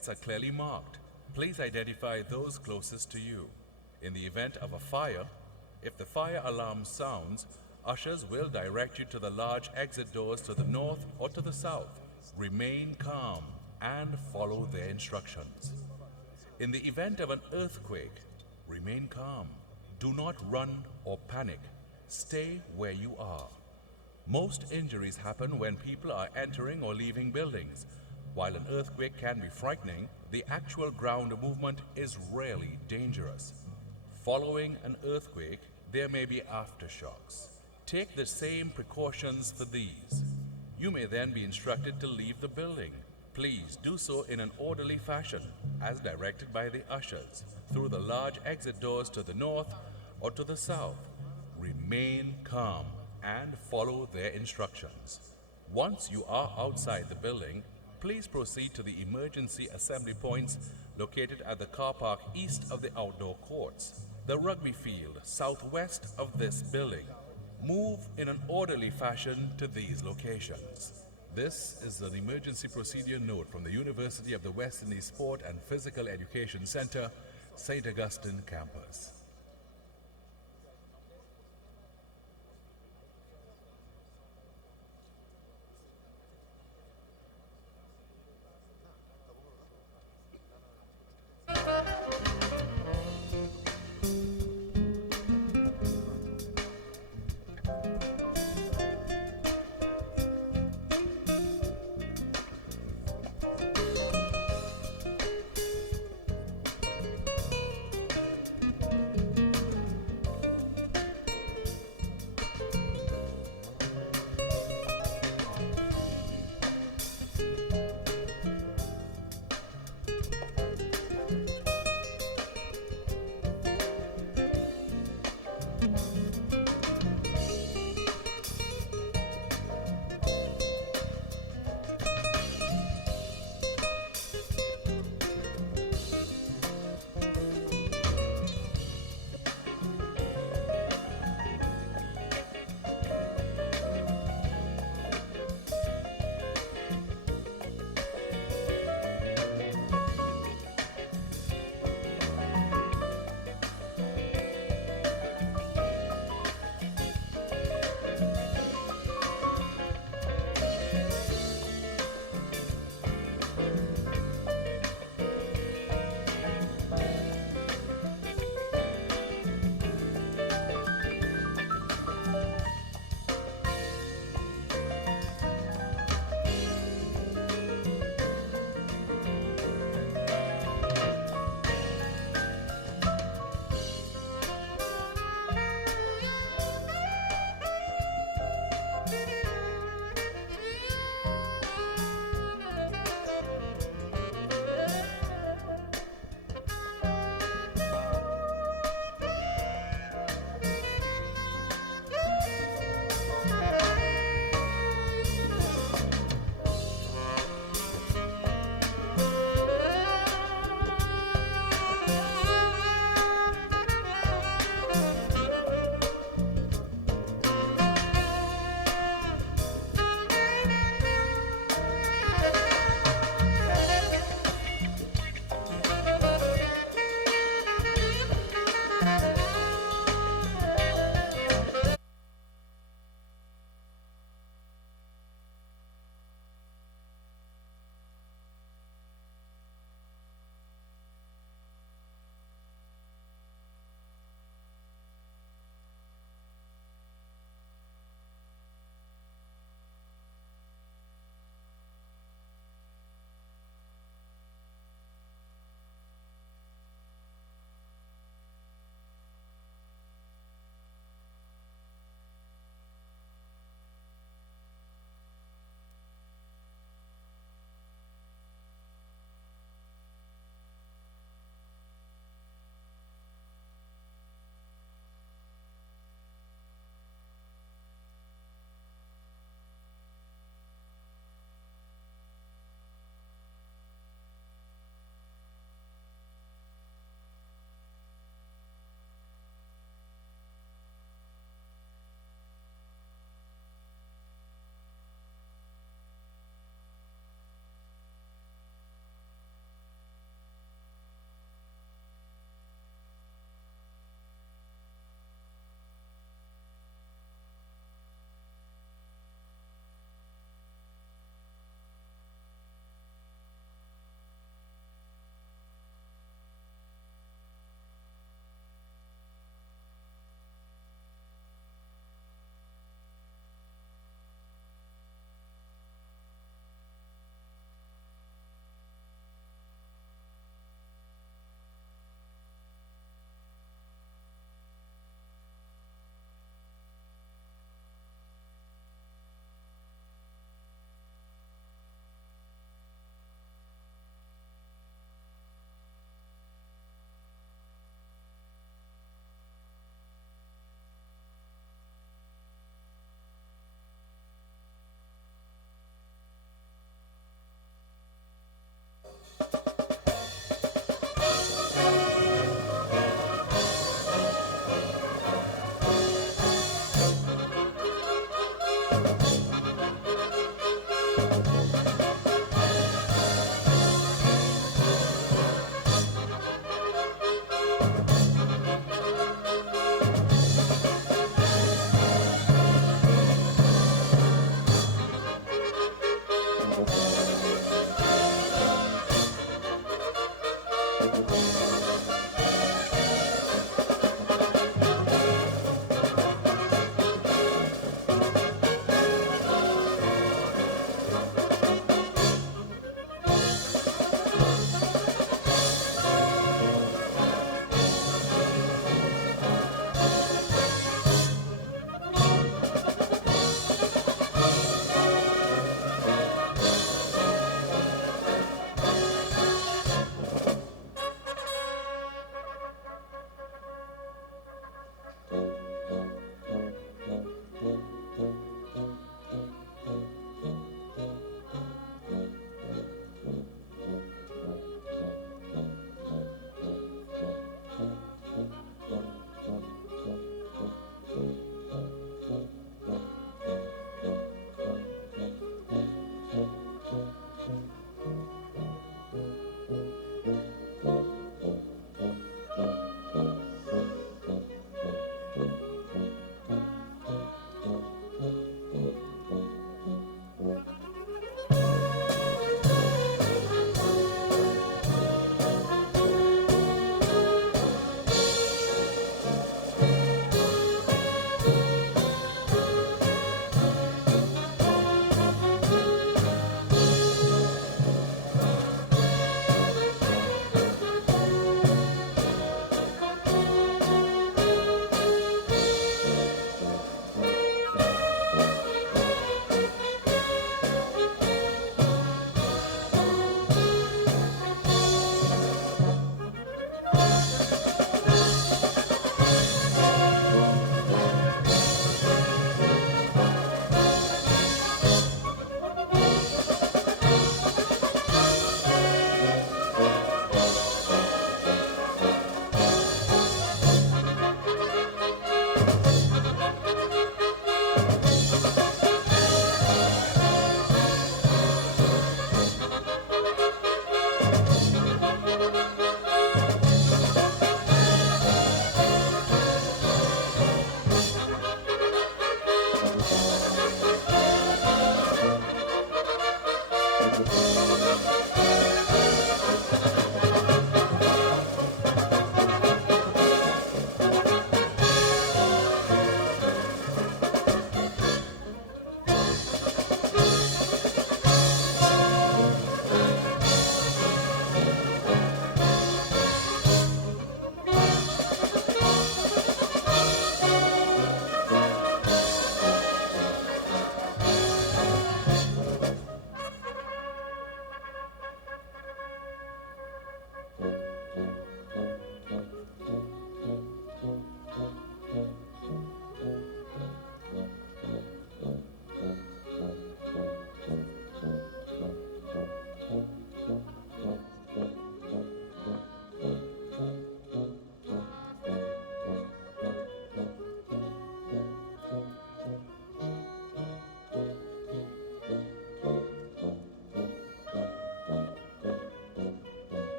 exits are clearly marked. Please identify those closest to you. In the event of a fire, if the fire alarm sounds, ushers will direct you to the large exit doors to the north or to the south. Remain calm and follow their instructions. In the event of an earthquake, remain calm. Do not run or panic. Stay where you are. Most injuries happen when people are entering or leaving buildings. While an earthquake can be frightening, the actual ground movement is rarely dangerous. Following an earthquake, there may be aftershocks. Take the same precautions for these. You may then be instructed to leave the building. Please do so in an orderly fashion, as directed by the ushers, through the large exit doors to the north or to the south. Remain calm and follow their instructions. Once you are outside the building, please proceed to the emergency assembly points located at the car park east of the outdoor courts, the rugby field southwest of this building. Move in an orderly fashion to these locations. This is an emergency procedure note from the University of the West Indies Sport and Physical Education Center, St Augustine campus.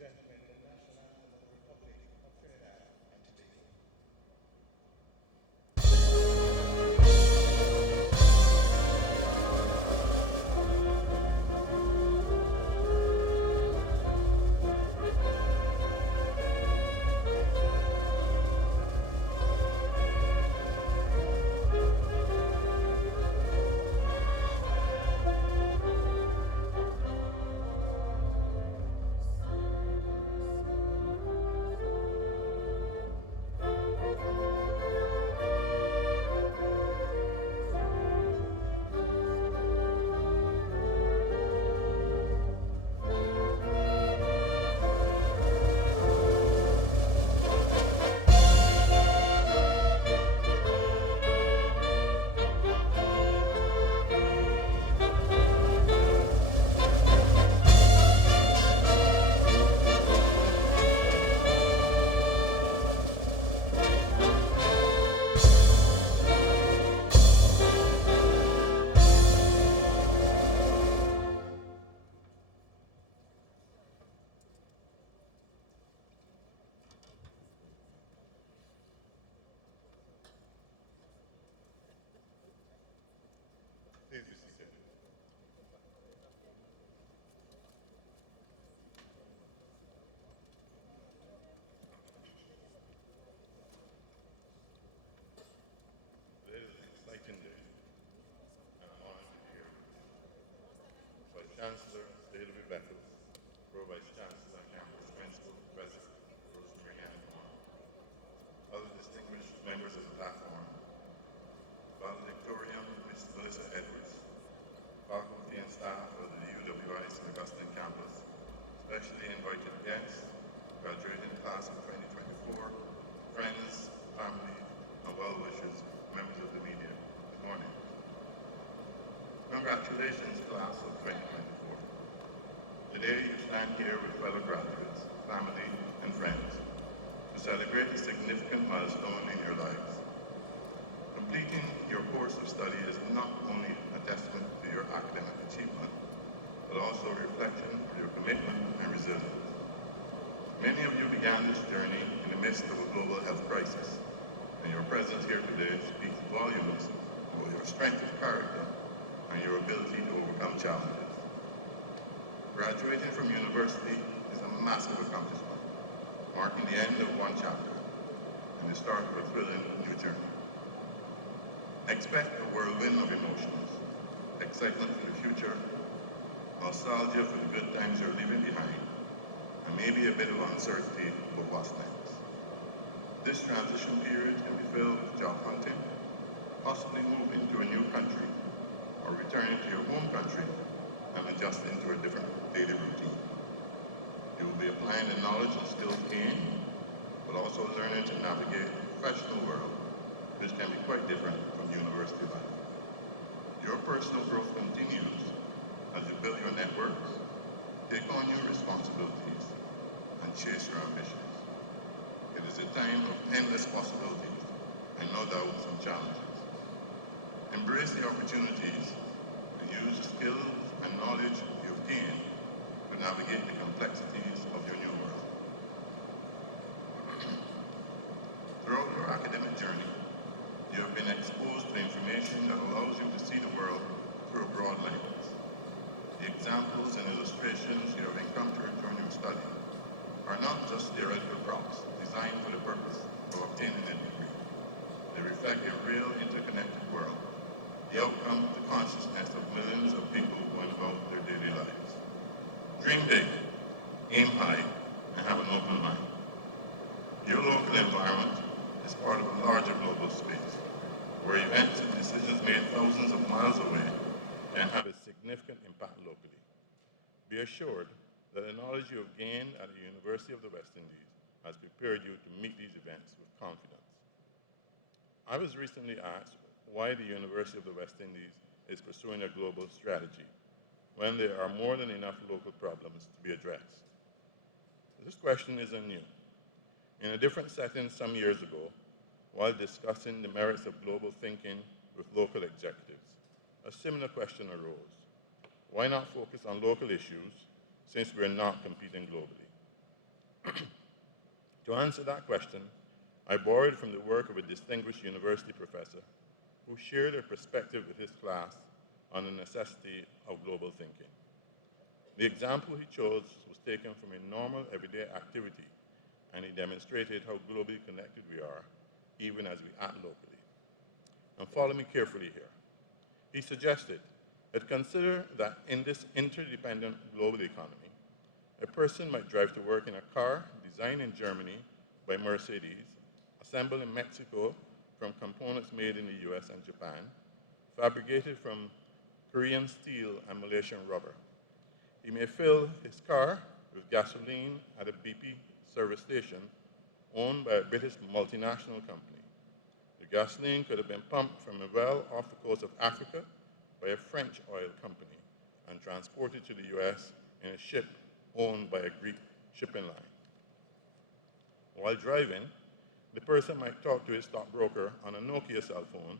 gentlemen, the national anthem of the Republic of Trinidad and Tobago. Please be seated. Today is an exciting day, and I'm honored to be here. Vice Chancellor, State of Rebecca, Pro-Vice Chancellor, Campus Principal, President, Rosemary Ann, other distinguished members of the platform, Valedictorian, Ms. Melissa Edwards, faculty and staff of the UWI St Augustine campus, specially invited guests, graduating class of 2024, friends, family, and well-wishers, members of the media. Good morning. Congratulations, class of 2024. Today you stand here with fellow graduates, family, and friends to celebrate a significant milestone in your lives. Completing your course of study is not only a testament to your academic achievement, but also a reflection of your commitment and resilience. Many of you began this journey in the midst of a global health crisis, and your presence here today speaks volumes about your strength of character and your ability to overcome challenges. Graduating from university is a massive accomplishment, marking the end of one chapter and the start of a thrilling new journey. Expect a whirlwind of emotions, excitement for the future, nostalgia for the good times you're leaving behind, and maybe a bit of uncertainty about what's next. This transition period can be filled with job hunting, possibly moving to a new country, or returning to your home country and adjusting to a different daily routine. You will be applying the knowledge and skills gained, but also learning to navigate the professional world, which can be quite different from university life. Your personal growth continues as you build your networks, take on new responsibilities, and chase your ambitions. It is a time of endless possibilities and no doubt some challenges. Embrace the opportunities and use the skills and knowledge you've gained to navigate the complexities of your new world. Throughout your academic journey, you have been exposed to information that allows you to see the world through a broad lens. The examples and illustrations you have encountered during your study are not just theoretical props designed for the purpose of obtaining a degree. They reflect a real interconnected world, the outcome of the consciousness of millions of people going about their daily lives. Dream big, aim high, and have an open mind. Your local environment is part of a larger global space, where events and decisions made thousands of miles away can have a significant impact locally. Be assured that the knowledge you have gained at the University of the West Indies has prepared you to meet these events with confidence. I was recently asked why the University of the West Indies is pursuing a global strategy when there are more than enough local problems to be addressed. This question isn't new. In a different setting some years ago, while discussing the merits of global thinking with local executives, a similar question arose. Why not focus on local issues since we're not competing globally? To answer that question, I borrowed from the work of a distinguished university professor who shared a perspective with his class on the necessity of global thinking. The example he chose was taken from a normal everyday activity, and he demonstrated how globally connected we are, even as we act locally. And follow me carefully here. He suggested that consider that in this interdependent global economy, a person might drive to work in a car designed in Germany by Mercedes, assembled in Mexico from components made in the US and Japan, fabricated from Korean steel and Malaysian rubber. He may fill his car with gasoline at a BP service station owned by a British multinational company. The gasoline could have been pumped from a well off the coast of Africa by a French oil company and transported to the US in a ship owned by a Greek shipping line. While driving, the person might talk to his stockbroker on a Nokia cell phone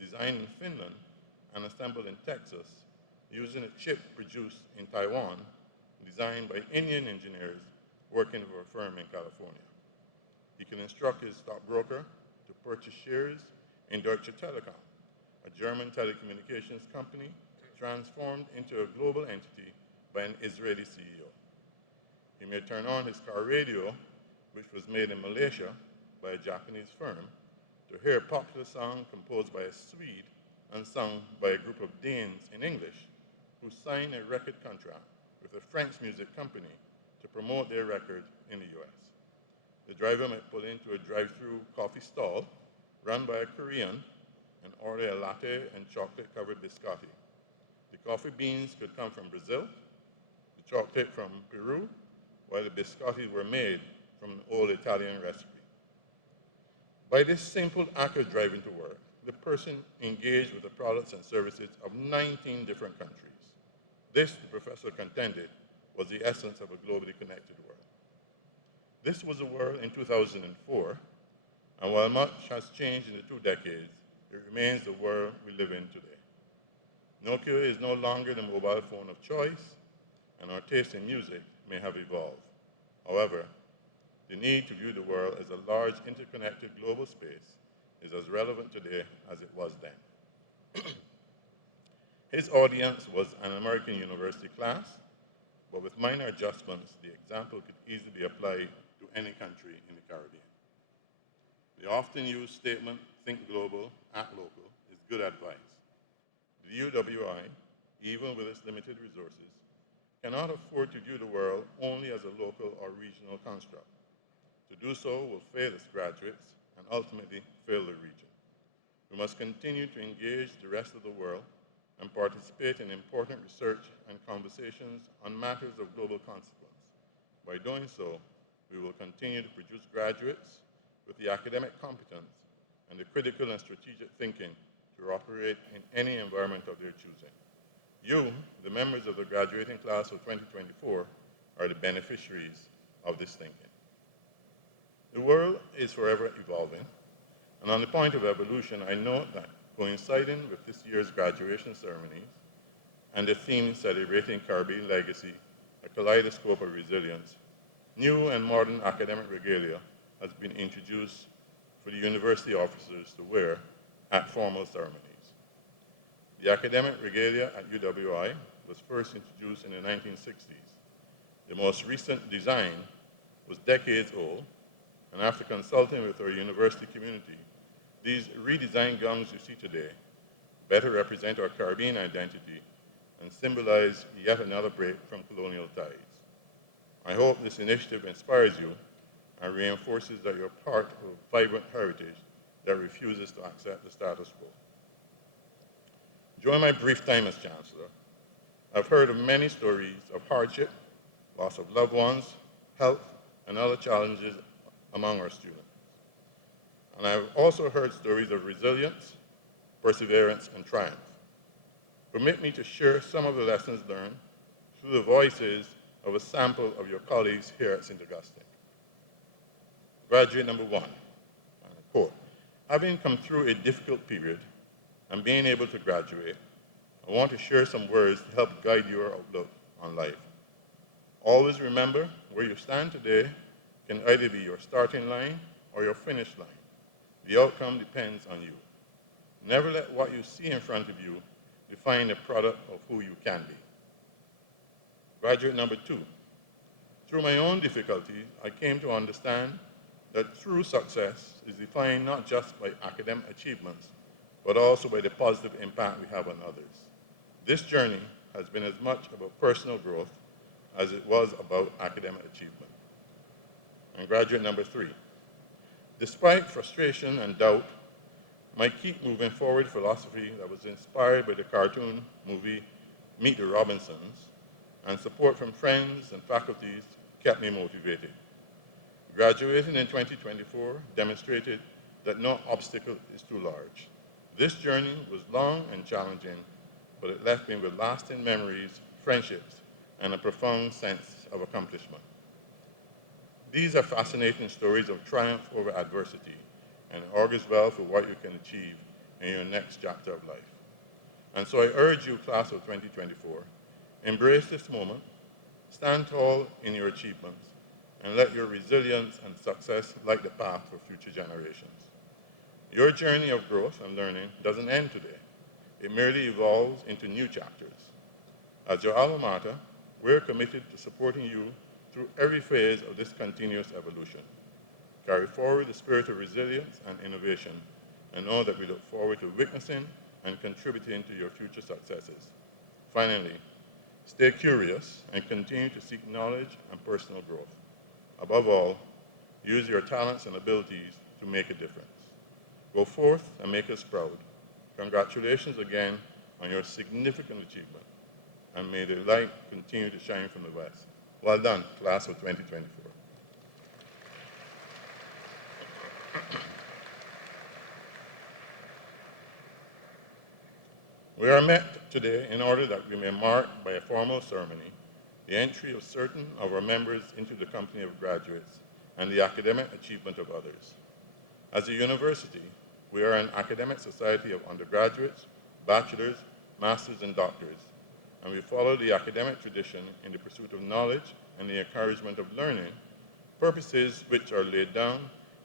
designed in Finland and assembled in Texas using a chip produced in Taiwan designed by Indian engineers working for a firm in California. He can instruct his stockbroker to purchase shares in Deutsche Telekom, a German telecommunications company transformed into a global entity by an Israeli CEO. He may turn on his car radio, which was made in Malaysia by a Japanese firm, to hear a popular song composed by a Swede and sung by a group of Danes in English who signed a record contract with a French music company to promote their record in the US. The driver might pull into a drive-through coffee stall run by a Korean and order a latte and chocolate-covered biscotti. The coffee beans could come from Brazil, the chocolate from Peru, while the biscotti were made from an old Italian recipe. By this simple act of driving to work, the person engaged with the products and services of 19 different countries. This, the professor contended, was the essence of a globally connected world. This was the world in 2004, and while much has changed in the 2 decades, it remains the world we live in today. Nokia is no longer the mobile phone of choice, and our taste in music may have evolved. However, the need to view the world as a large, interconnected global space is as relevant today as it was then. His audience was an American university class, but with minor adjustments, the example could easily be applied to any country in the Caribbean. The often used statement, think global, act local, is good advice. The UWI, even with its limited resources, cannot afford to view the world only as a local or regional construct. To do so will fail its graduates and ultimately fail the region. We must continue to engage the rest of the world and participate in important research and conversations on matters of global consequence. By doing so, we will continue to produce graduates with the academic competence and the critical and strategic thinking to operate in any environment of their choosing. You, the members of the graduating class of 2024, are the beneficiaries of this thinking. The world is forever evolving, and on the point of evolution, I note that coinciding with this year's graduation ceremonies and the theme celebrating Caribbean legacy, a kaleidoscope of resilience, new and modern academic regalia has been introduced for the university officers to wear at formal ceremonies. The academic regalia at UWI was first introduced in the 1960s. The most recent design was decades old, and after consulting with our university community, these redesigned gowns you see today better represent our Caribbean identity and symbolize yet another break from colonial ties. I hope this initiative inspires you and reinforces that you're part of a vibrant heritage that refuses to accept the status quo. During my brief time as Chancellor, I've heard of many stories of hardship, loss of loved ones, health, and other challenges among our students. And I've also heard stories of resilience, perseverance, and triumph. Permit me to share some of the lessons learned through the voices of a sample of your colleagues here at St. Augustine. Graduate number 1, and I quote, "Having come through a difficult period and being able to graduate, I want to share some words to help guide your outlook on life. Always remember where you stand today can either be your starting line or your finish line. The outcome depends on you. Never let what you see in front of you define the product of who you can be. Graduate number 2. Through my own difficulties, I came to understand that true success is defined not just by academic achievements, but also by the positive impact we have on others. This journey has been as much about personal growth as it was about academic achievement. And graduate number 3. Despite frustration and doubt, my keep moving forward philosophy that was inspired by the cartoon movie Meet the Robinsons and support from friends and faculties kept me motivated. Graduating in 2024 demonstrated that no obstacle is too large. This journey was long and challenging, but it left me with lasting memories, friendships, and a profound sense of accomplishment. These are fascinating stories of triumph over adversity, and it augurs well for what you can achieve in your next chapter of life. And so I urge you, class of 2024, embrace this moment, stand tall in your achievements, and let your resilience and success light the path for future generations. Your journey of growth and learning doesn't end today. It merely evolves into new chapters. As your alma mater, we're committed to supporting you through every phase of this continuous evolution. Carry forward the spirit of resilience and innovation, and know that we look forward to witnessing and contributing to your future successes. Finally, stay curious and continue to seek knowledge and personal growth. Above all, use your talents and abilities to make a difference. Go forth and make us proud. Congratulations again on your significant achievement, and may the light continue to shine from the west. Well done, class of 2024. We are met today in order that we may mark by a formal ceremony the entry of certain of our members into the company of graduates and the academic achievement of others. As a university, we are an academic society of undergraduates, bachelors, masters, and doctors, and we follow the academic tradition in the pursuit of knowledge and the encouragement of learning, purposes which are laid down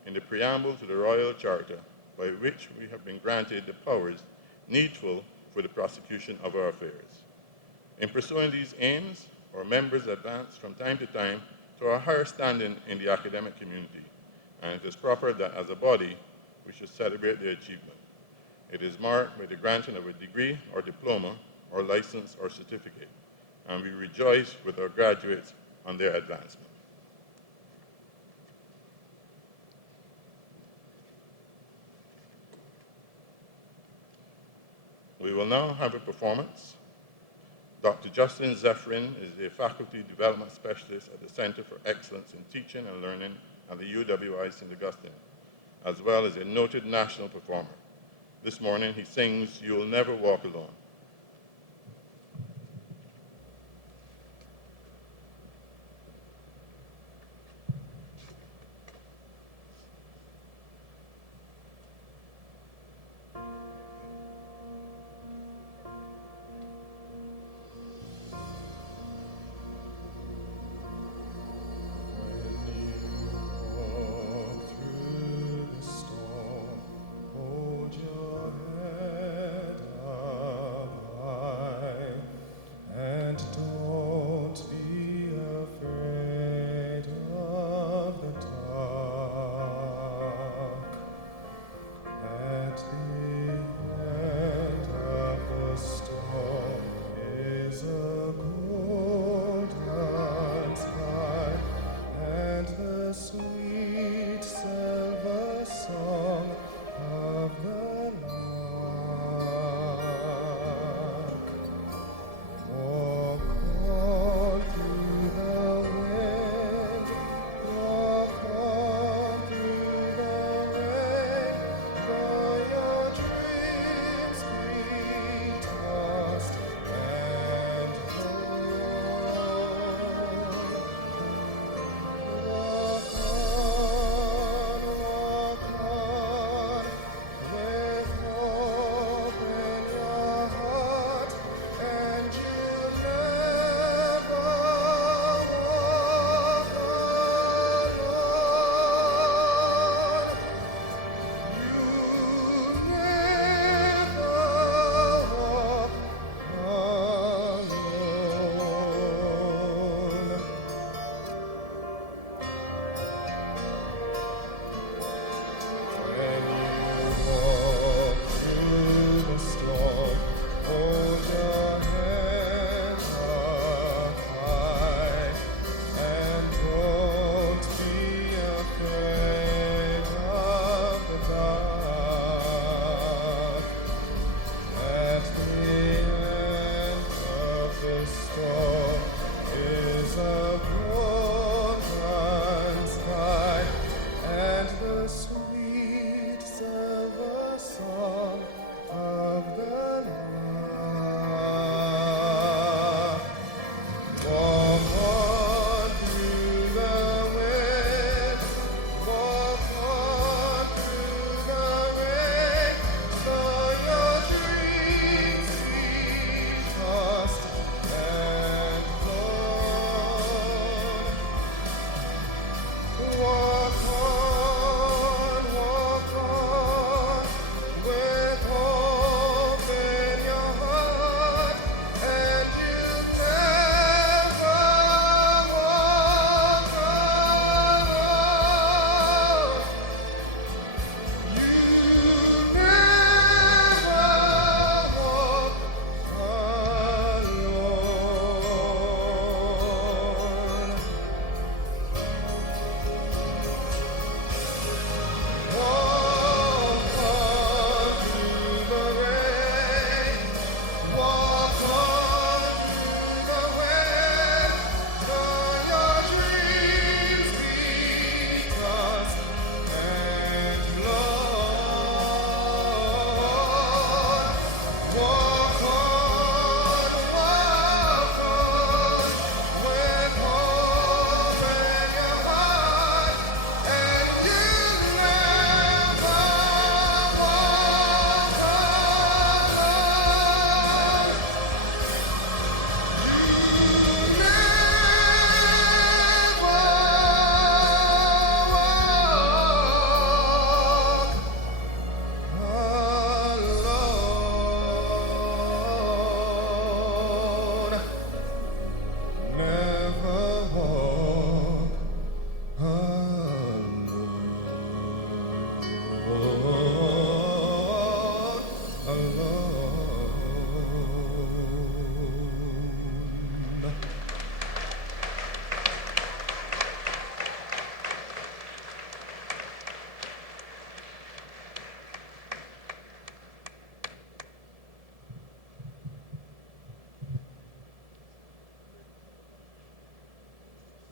in the preamble to the Royal Charter, by which we have been granted the powers needful for the prosecution of our affairs. In pursuing these aims, our members advance from time to time to a higher standing in the academic community, and it is proper that as a body, we should celebrate their achievement. It is marked by the granting of a degree or diploma or license or certificate, and we rejoice with our graduates on their advancement. We will now have a performance. Dr. Justin Zephyrin is a faculty development specialist at the Center for Excellence in Teaching and Learning at the UWI St Augustine, as well as a noted national performer. This morning he sings "You'll Never Walk Alone." Hold your head up.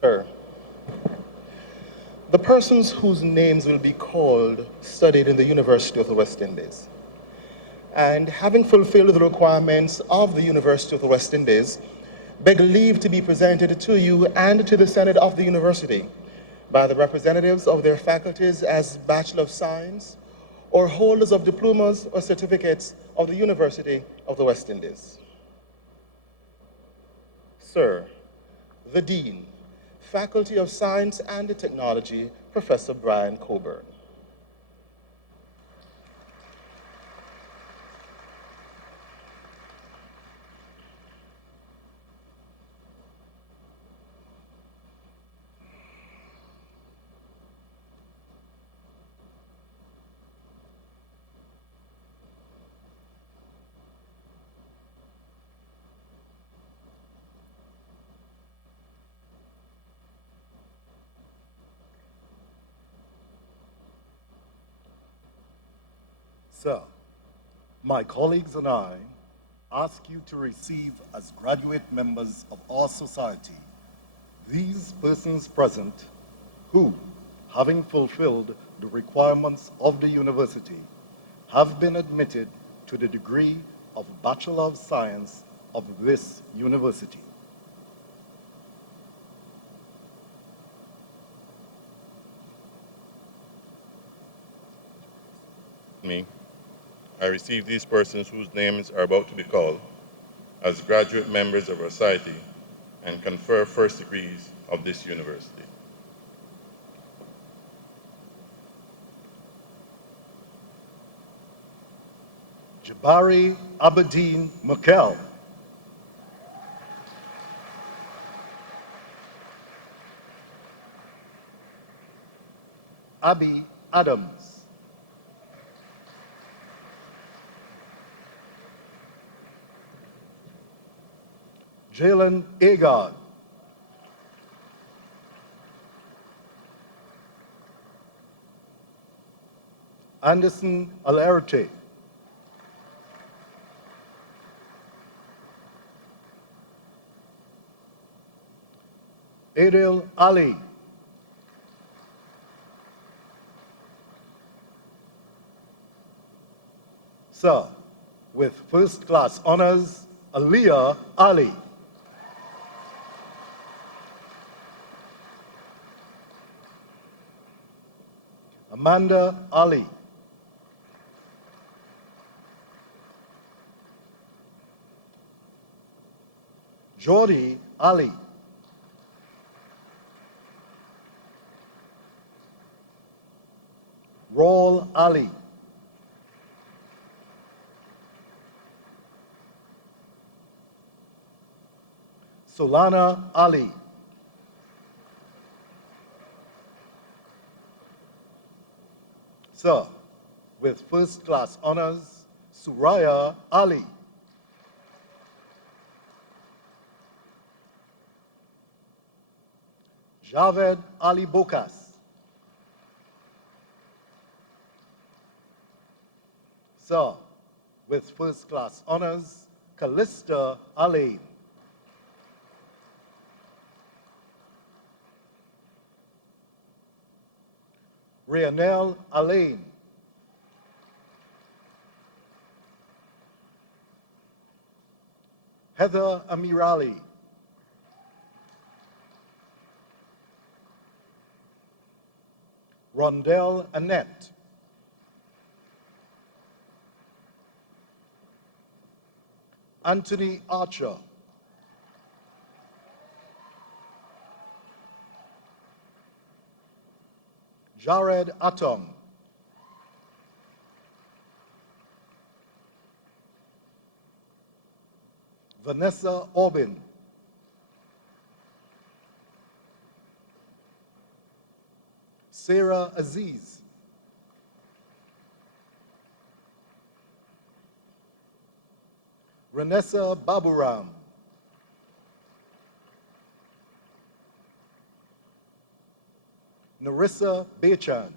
Sir, the persons whose names will be called studied in the University of the West Indies. And having fulfilled the requirements of the University of the West Indies, beg leave to be presented to you and to the Senate of the University by the representatives of their faculties as Bachelor of Science or holders of diplomas or certificates of the University of the West Indies. Sir, the Dean, Faculty of Science and Technology, Professor Brian Coburn. Sir, my colleagues and I ask you to receive as graduate members of our society these persons present who, having fulfilled the requirements of the university, have been admitted to the degree of Bachelor of Science of this university. I receive these persons whose names are about to be called as graduate members of our society and confer first degrees of this university. Jabari Aberdeen McKell. Abby Adams. Jalen Agard. Anderson Alerte. Adil Ali. Sir, with first class honors, Aliyah Ali. Amanda Ali. Jordi Ali. Raul Ali. Solana Ali. Sir, with first class honors, Suraya Ali. Javed Ali Bokas. Sir, with first class honors, Callista Alain. Rianel Alain. Heather Amirali. Rondell Annette. Anthony Archer. Jared Atong. Vanessa Orbin. Sarah Aziz. Renessa Baburam. Narissa Bechan.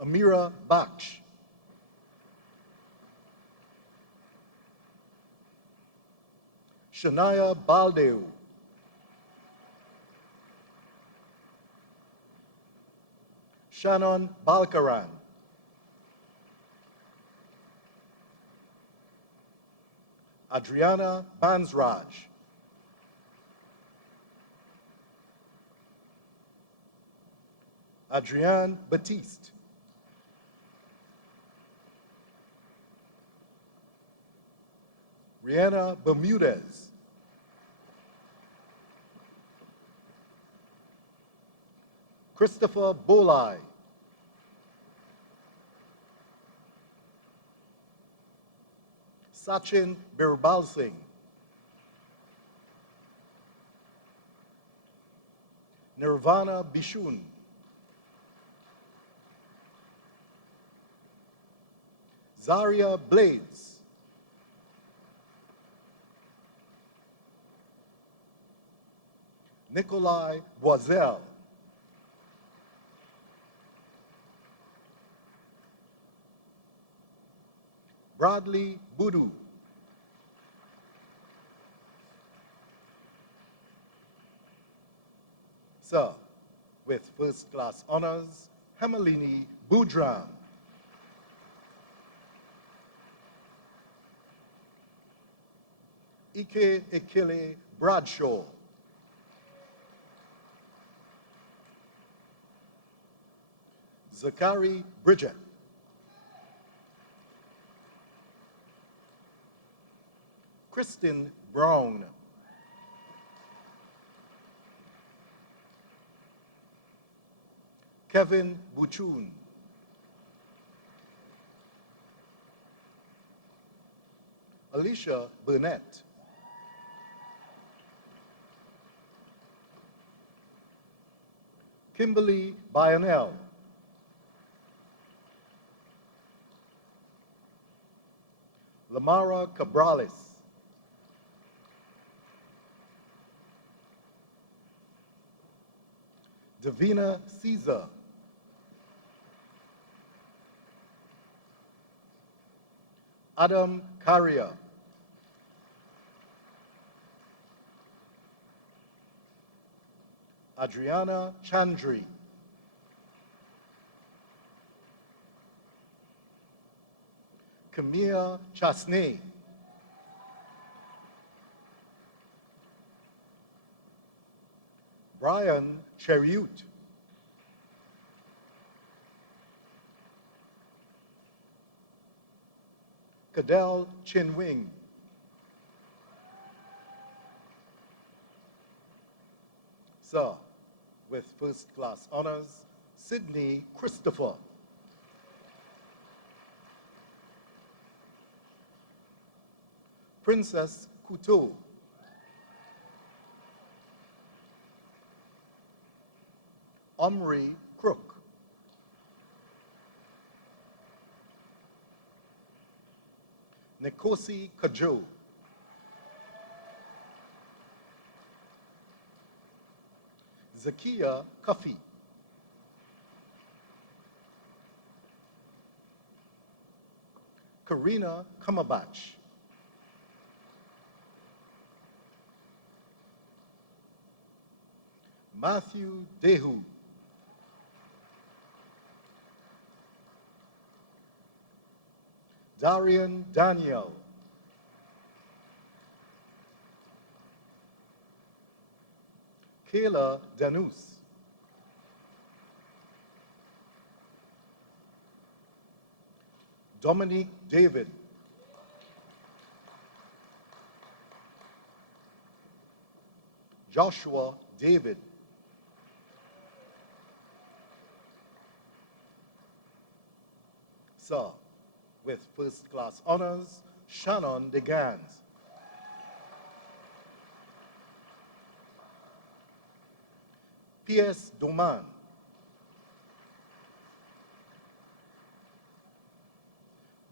Amira Baksh. Shania Baldeu. Shannon Balkaran. Adriana Bansraj. Adrienne Batiste. Rihanna Bermudez. Christopher Bolai. Sachin Birbal Singh. Nirvana Bishun. Zaria Blades. Nikolai Boisel. Bradley Budu. Sir, with first class honors, Hemalini Budram. Ike Ekele Bradshaw. Zachary Bridget. Kristen Brown. Kevin Buchun. Alicia Burnett. Kimberly Bionel. Lamara Cabrales. Davina Caesar. Adam Carrier. Adriana Chandri. Camille Chasney. Brian Cheriut. Cadell Chinwing. Sir, with first class honors, Sydney Christopher. Princess Couture. Omri Crook. Nkosi Kajo. Zakia Kafi. Karina Kamabach. Matthew Dehu. Darian Daniel. Kayla Danus. Dominique David. Joshua David. Sir, with first class honors, Shannon DeGans. P.S. Doman.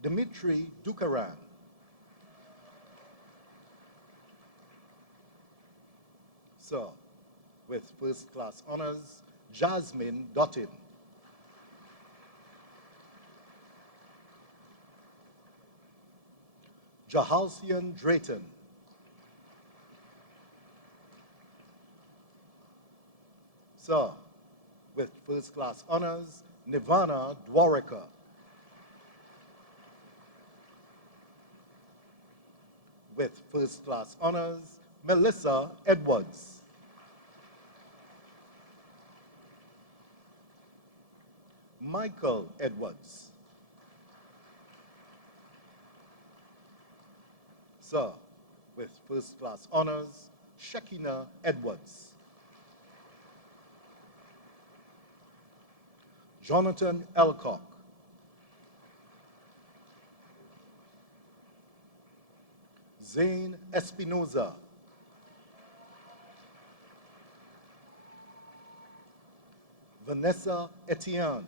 Dmitry Dukaran. Sir, with first class honors, Jasmine Dottin. Jahalcian Drayton. Sir, with first class honors, Nirvana Dwarika. With first class honors, Melissa Edwards. Michael Edwards. Sir, with first class honors, Shakina Edwards. Jonathan Elcock. Zane Espinoza. Vanessa Etienne.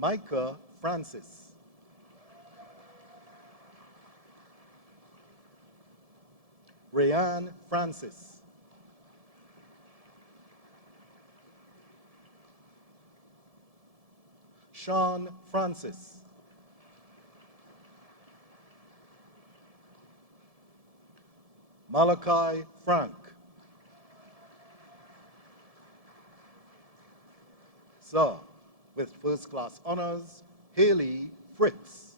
Micah Francis. Rayanne Francis. Sean Francis. Malachi Frank. Sir, with first class honors, Haley Fritz.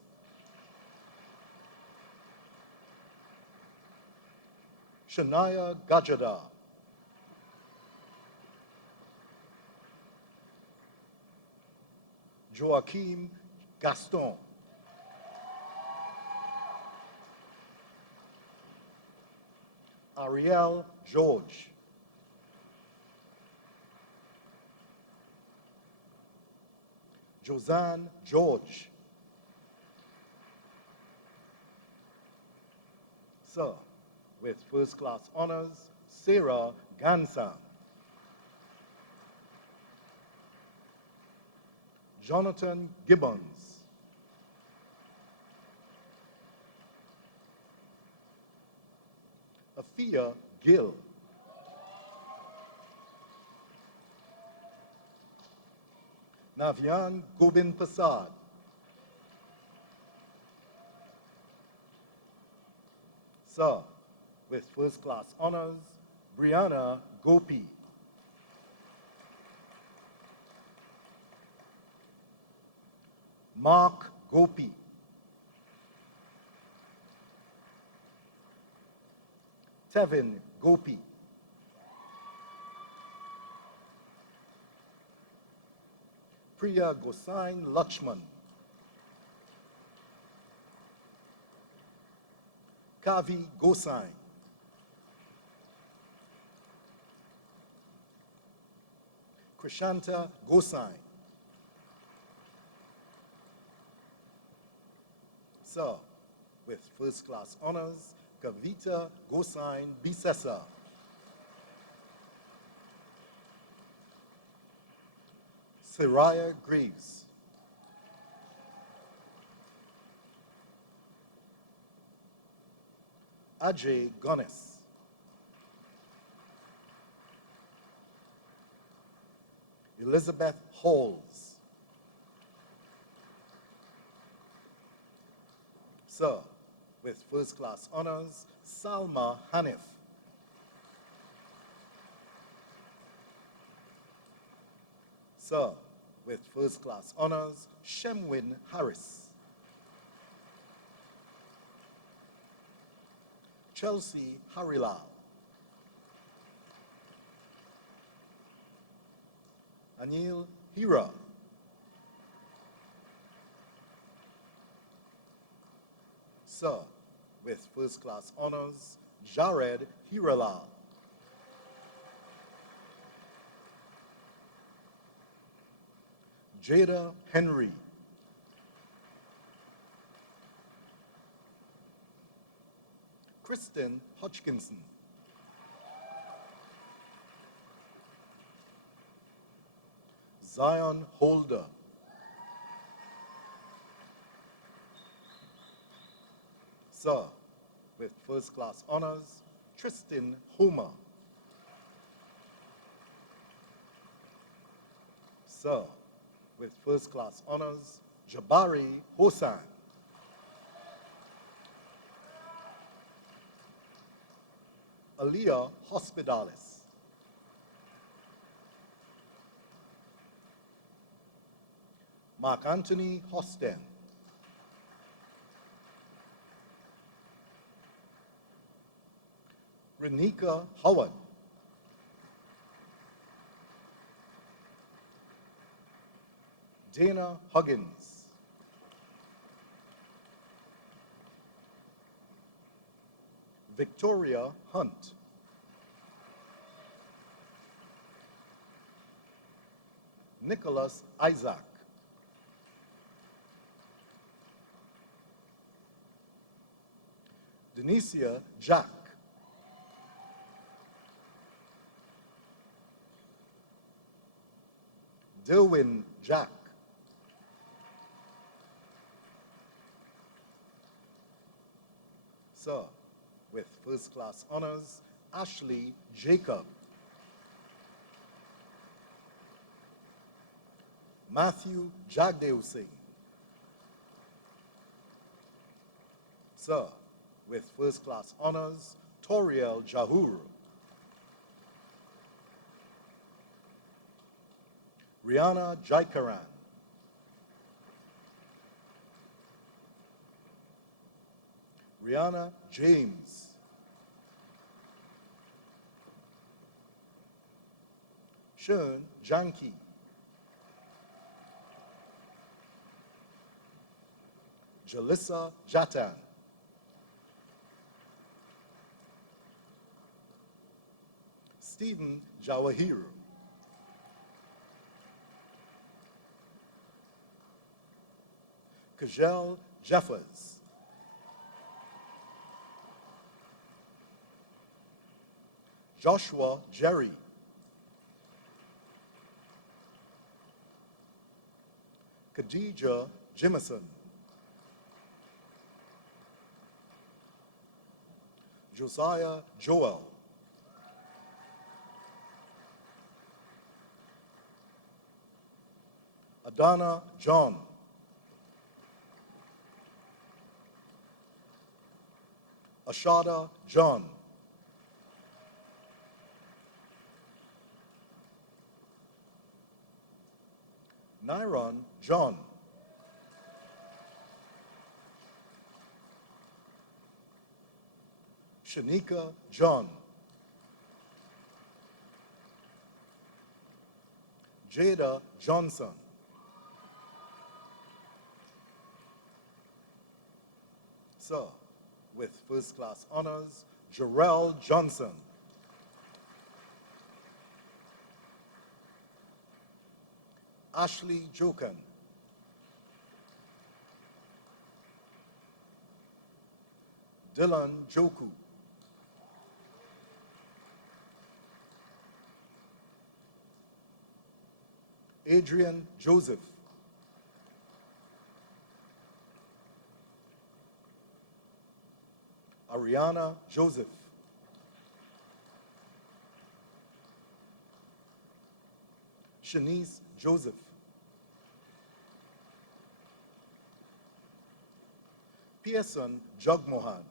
Shania Gajada. Joaquim Gaston. Ariel George. Josanne George. Sir, with first class honors, Sarah Gansan. Jonathan Gibbons. Afia Gill. Navyan Gobind Prasad. Sir, with first class honors, Brianna Gopi. Mark Gopi. Tevin Gopi. Priya Gosain Lakshman. Kavi Gosain. Krishanta Gosain. Sir, with first class honors, Kavita Gosain Bisesa. Saraya Greaves. Ajay Gones. Elizabeth Halls. Sir, with first class honors, Salma Hanif. Sir, with first class honors, Shemwin Harris. Chelsea Harilal. Anil Hira. Sir, with first class honors, Jared Hiralal. Jada Henry. Kristen Hodgkinson. Zion Holder. Sir, with first class honors, Tristan Homer. Sir, with first class honors, Jabari Hossain. Aliyah Hospitalis. Mark Anthony Hosten. Renika Howard. Dana Huggins. Victoria Hunt. Nicholas Isaac. Denicia Jack. Derwin Jack. Sir, with first class honors, Ashley Jacob. Matthew Jagdeo Singh. Sir, with first class honors, Toriel Jahur. Rihanna Jaikaran. Rihanna James. Shern Janki. Jalissa Jatan. Stephen Jawahir. Kajel Jeffers. Joshua Jerry. Khadija Jimison. Josiah Joel. Adana John. Ashada John. Nyron John. Shanika John. Jada Johnson. Sir, with first class honors, Jarrell Johnson. Ashley Jokan. Dylan Joku. Adrian Joseph. Ariana Joseph. Shanice Joseph. Pearson Jagmohan.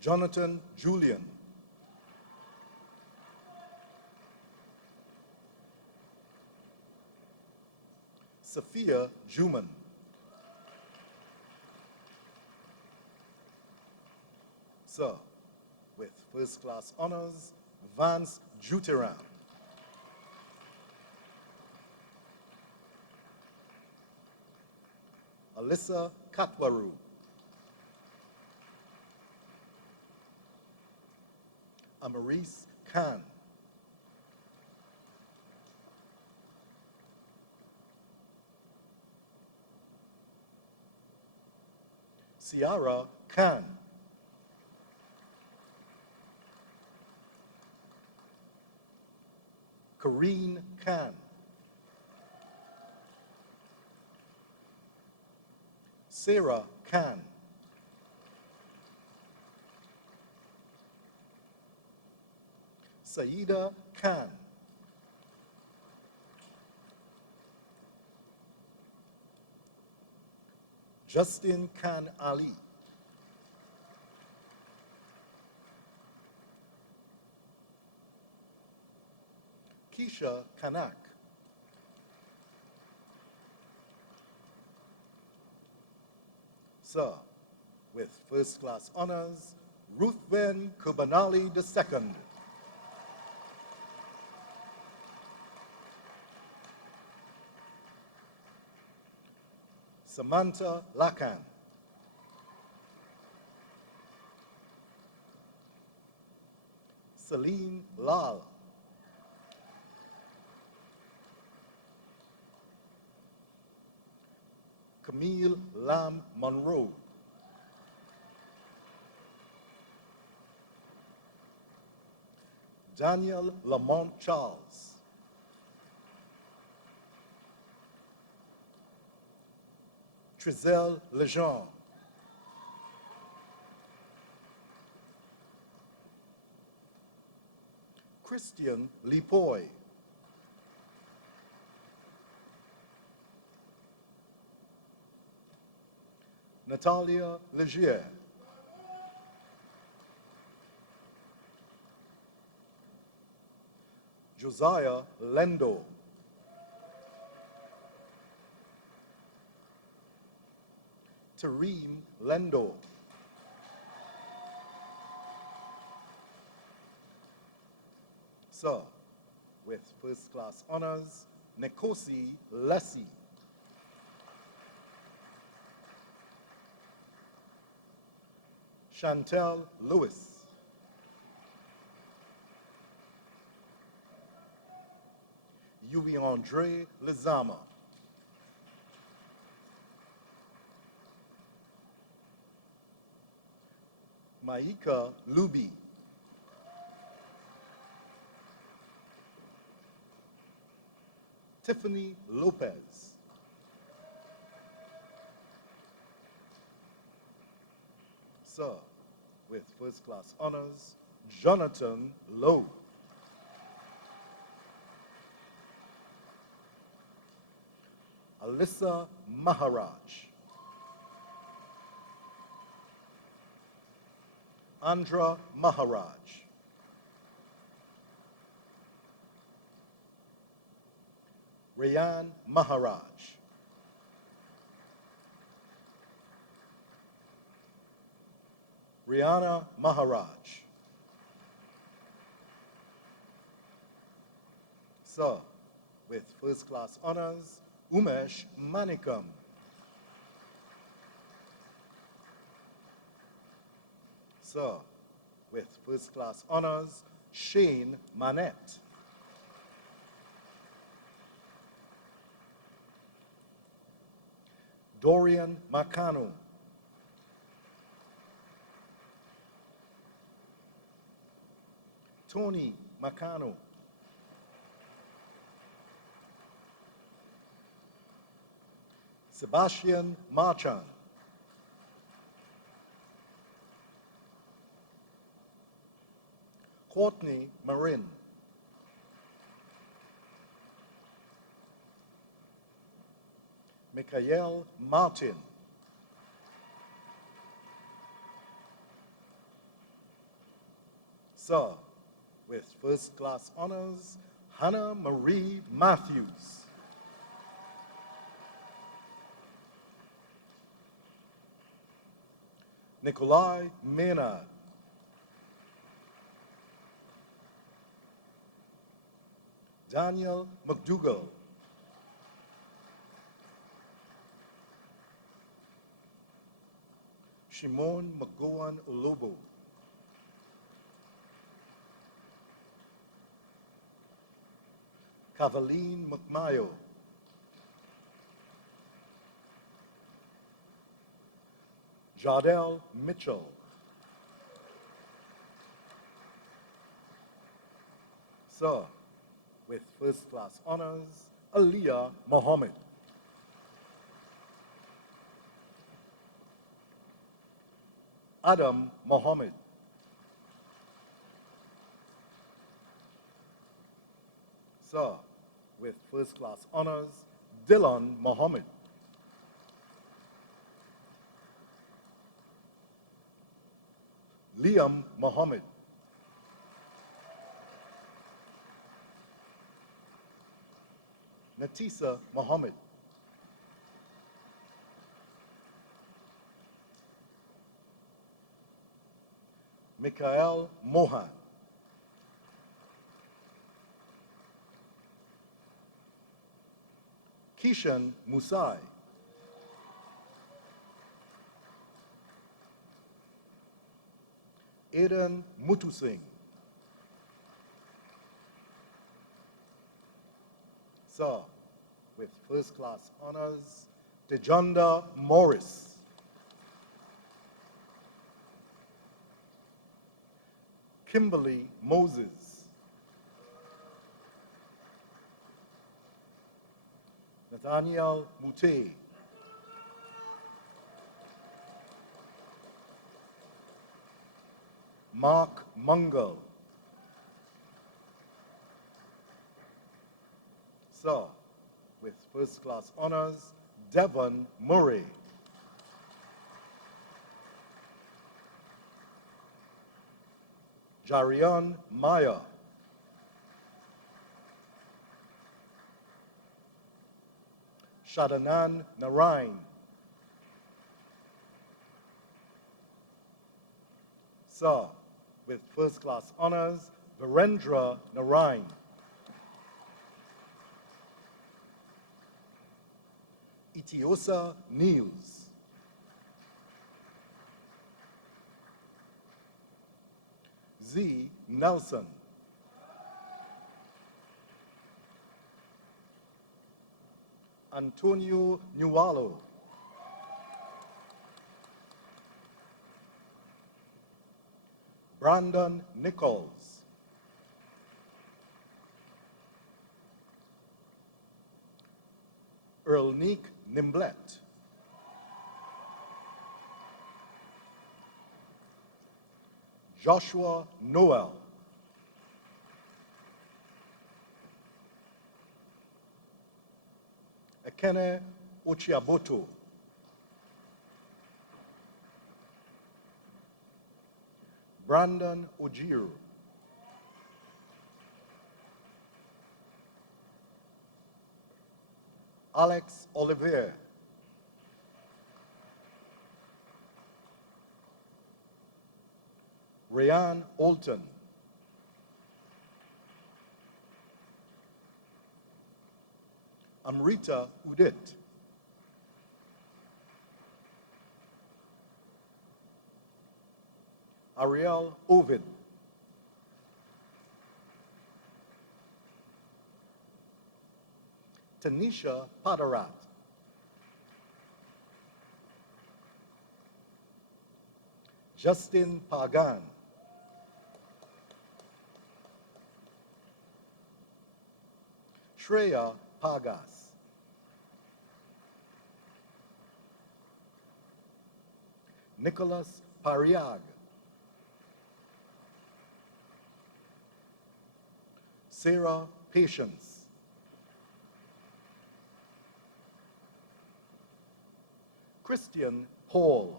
Jonathan Julian. Sophia Juman. Sir, with first class honors, Vance Juteran. Alyssa Katwaru. Amaris Khan. Ciara Khan. Kareen Khan. Sarah Khan. Saida Khan. Justin Khan Ali. Keisha Kanak. Sir, with first class honors, Ruthven Kubanali II. Samantha Lakan. Celine Lal. Camille Lam Monroe. Daniel Lamont Charles. Trizelle Lejeune. Christian Lipoy. Natalia Legier. Josiah Lendo. Tareem Lendo. Sir, with first class honors, Nekosi Lessie. Chantel Lewis. Yui Andre Lizama. Maika Luby. Tiffany Lopez. Sir, with first class honors, Jonathan Lowe. Alyssa Maharaj. Andra Maharaj. Rayan Maharaj. Rihanna Maharaj. Sir, with first class honors, Umesh Manikam. Sir, with first class honors, Shane Manette. Dorian Makano. Tony Makano. Sebastian Marchand. Courtney Marin. Michael Martin. Sir, with first class honors, Hannah Marie Matthews. Nikolai Maynard. Daniel McDougall. Shimon McGowan Olobo. Kavaleen McMayo. Jardel Mitchell. Sir, with first class honors, Aliyah Mohammed. Adam Mohammed. Sir, with first class honors, Dylan Mohammed. Liam Mohammed. Natisa Mohammed. Mikhail Mohan. Kishan Musai. Aidan Mutusingh. Sir, with first class honors, Tejonda Morris. Kimberly Moses. Nathaniel Mute. Mark Mungal. Sir, with first class honors, Devon Murray. Jarion Maya. Shadanan Narain. Sir, with first class honors, Virendra Narain. Itiosa Niels. Z. Nelson. Antonio Nualo. Brandon Nichols. Earlnick Nimblet. Joshua Noel. Ekene Ochiaboto. Brandon Ojiru. Alex Olivier. Ryan Olton. Amrita Udit. Ariel Ovid. Tanisha Padarat. Justin Pagan. Shreya Pagas. Nicholas Pariag. Sarah Patience. Christian Paul.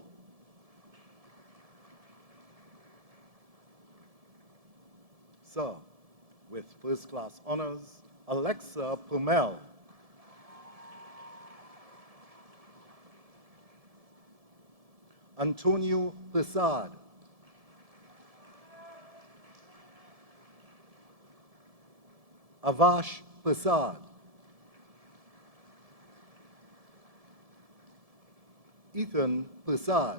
Sir, with first class honors, Alexa Pumel. Antonio Prasad. Avash Prasad. Ethan Prasad.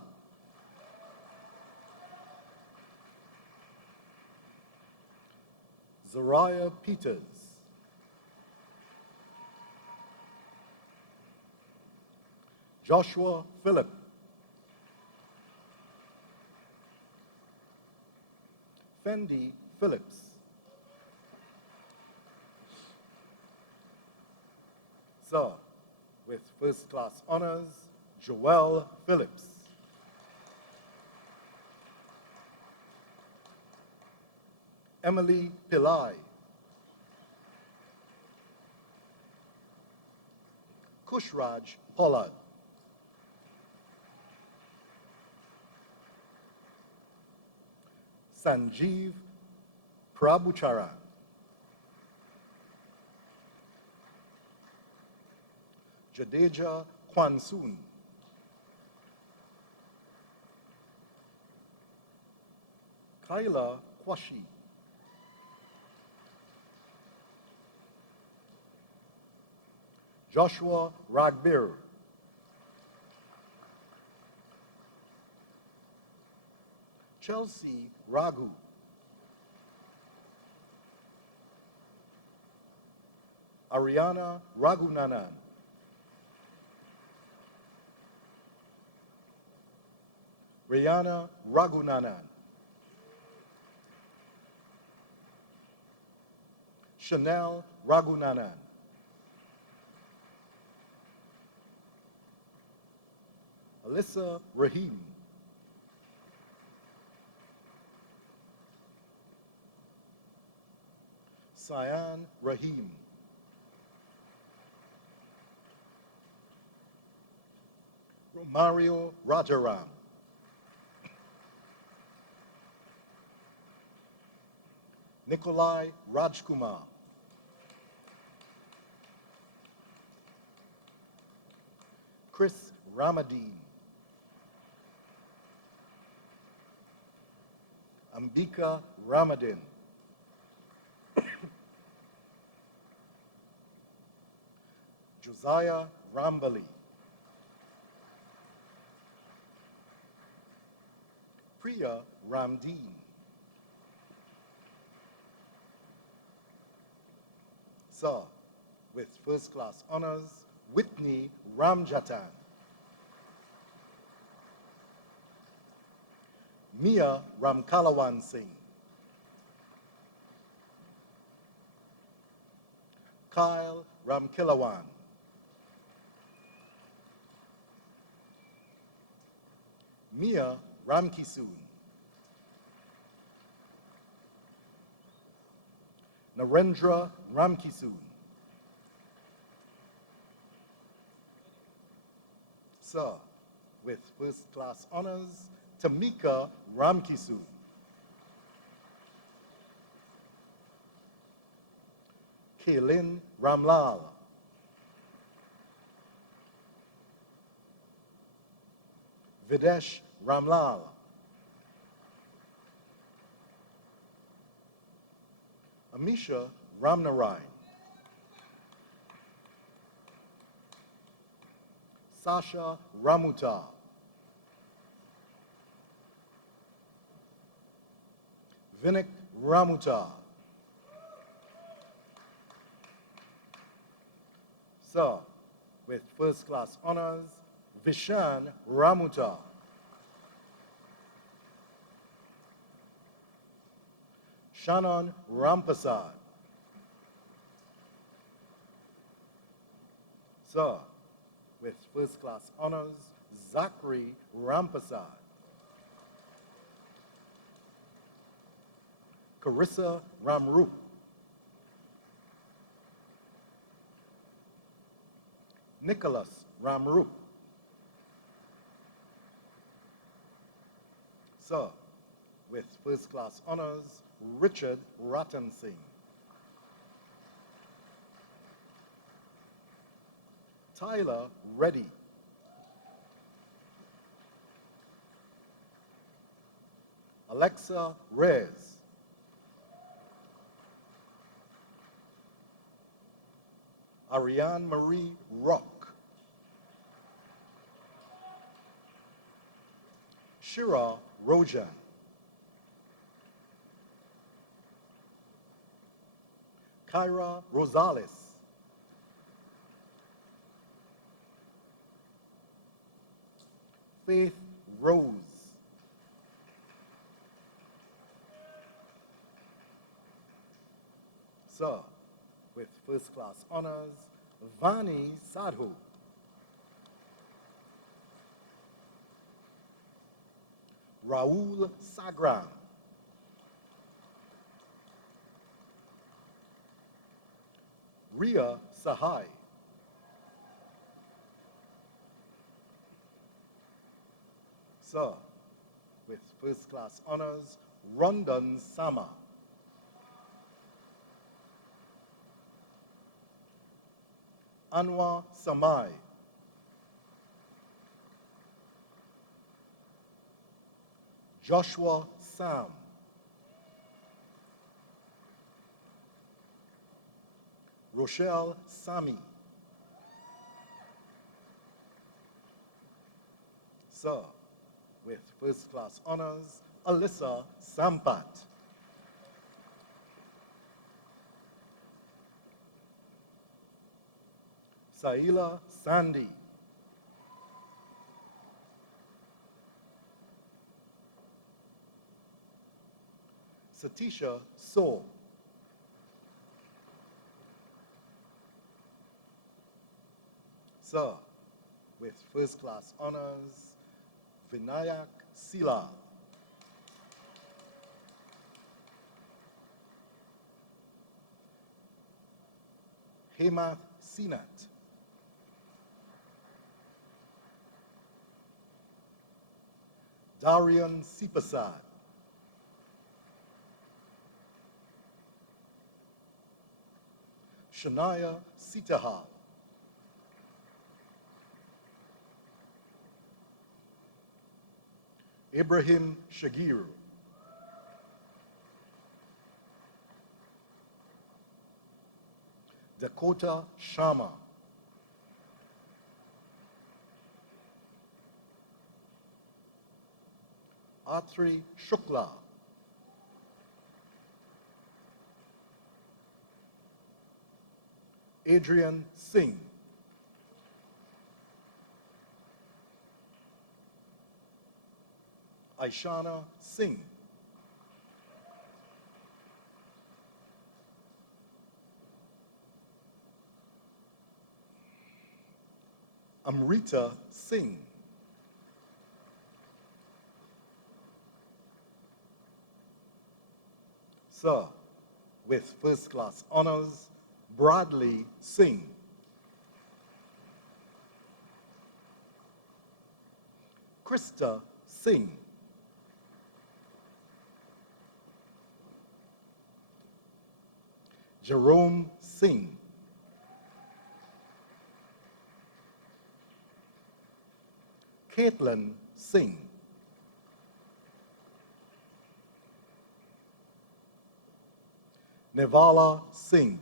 Zariah Peters. Joshua Phillip. Fendi Phillips. Sir, with first class honors, Joel Phillips. Emily Pillai. Kushraj Pollard. Sanjeev Prabhucharan. Jadeja Kwansoon, Kyla Kwashi, Joshua Ragbir, Chelsea Raghu, Ariana Raghunanan, Rihanna Raghunanan, Chanel Raghunanan, Alyssa Rahim, Cyan Rahim, Mario Rajaram, Nikolai Rajkumar, Chris Ramadeen, Ambika Ramadin, Josiah Rambali, Priya Ramdeen, Sir, with first class honors, Whitney Ramjatan, Mia Ramkalawan Singh, Kyle Ramkilawan, Mia Ramkisoon, Narendra Ramkisoon, Sir, with first class honors, Tamika Ramkisoon, Kaylin Ramlal, Videsh Ramlal, Amisha Ramnarayan, Sasha Ramuta, Vinik Ramuta, Sir, with first class honors, Vishan Ramuta, Shannon Rampasad, Sir, with first class honors, Zachary Rampasad, Carissa Ramrup, Nicholas Ramrup, Sir, with first class honors, Richard Ratan Singh, Tyler Reddy, Alexa Reyes, Ariane Marie Rock, Shira Rojan, Kyra Rosales, Faith Rose, Sir, with first class honors, Vani Sadhu, Raul Sagram, Ria Sahai, Sir, with first class honors, Rondon Sama, Anwar Samai, Joshua Sam, Rochelle Sami, Sir, with first class honors, Alyssa Sampat. Saila Sandy, Satisha So, Sir, with first class honors, Vinayak Sila, Hemath Sinat, Darian Sipasad, Shania Sitaha, Ibrahim Shagir, Dakota Sharma, Atri Shukla, Adrian Singh, Aishana Singh, Amrita Singh, Sir, with first class honors, Bradley Singh, Krista Singh, Jerome Singh, Caitlin Singh, Nevala Singh,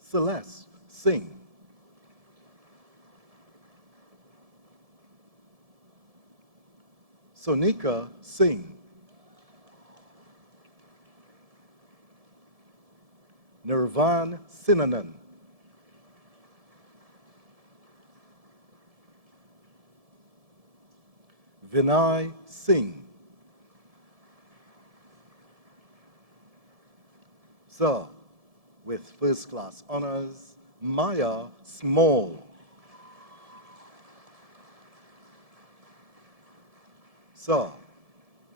Celeste Singh, Sonika Singh, Nirvan Sinanan, Vinay Singh, Sir, with first class honors, Maya Small, Sir,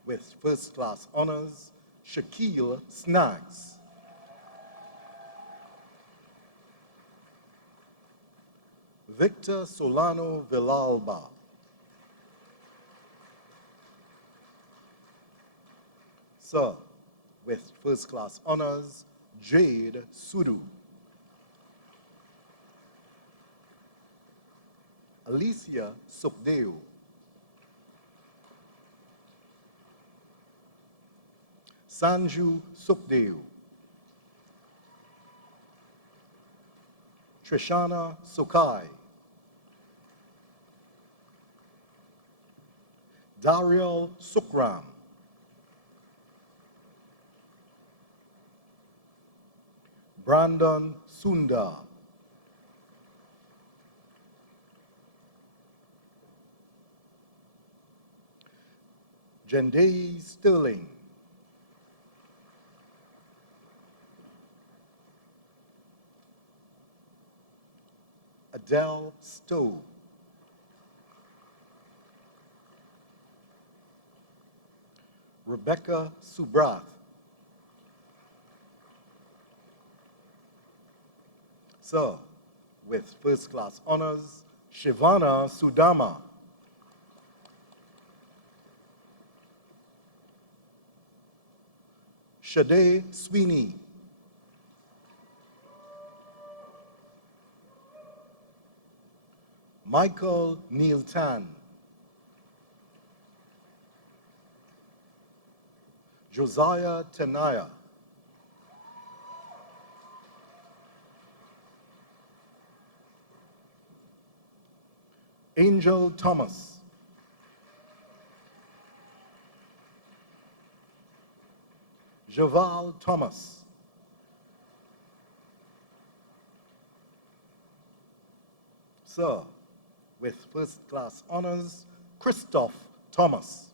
with first class honors, Shaquille Snacks, Victor Solano Villalba, Sir, with first class honors, Jade Sudu, Alicia Sukdeo, Sanju Sukdeo, Trishana Sukai, Dariel Sukram, Brandon Sundar, Jendei Sterling, Adele Stowe, Rebecca Subrath, Sir, with first class honors, Shivana Sudama, Shade Sweeney, Michael Neil Tan, Josiah Tenaya, Angel Thomas, Javal Thomas, Sir, with first-class honors, Christoph Thomas.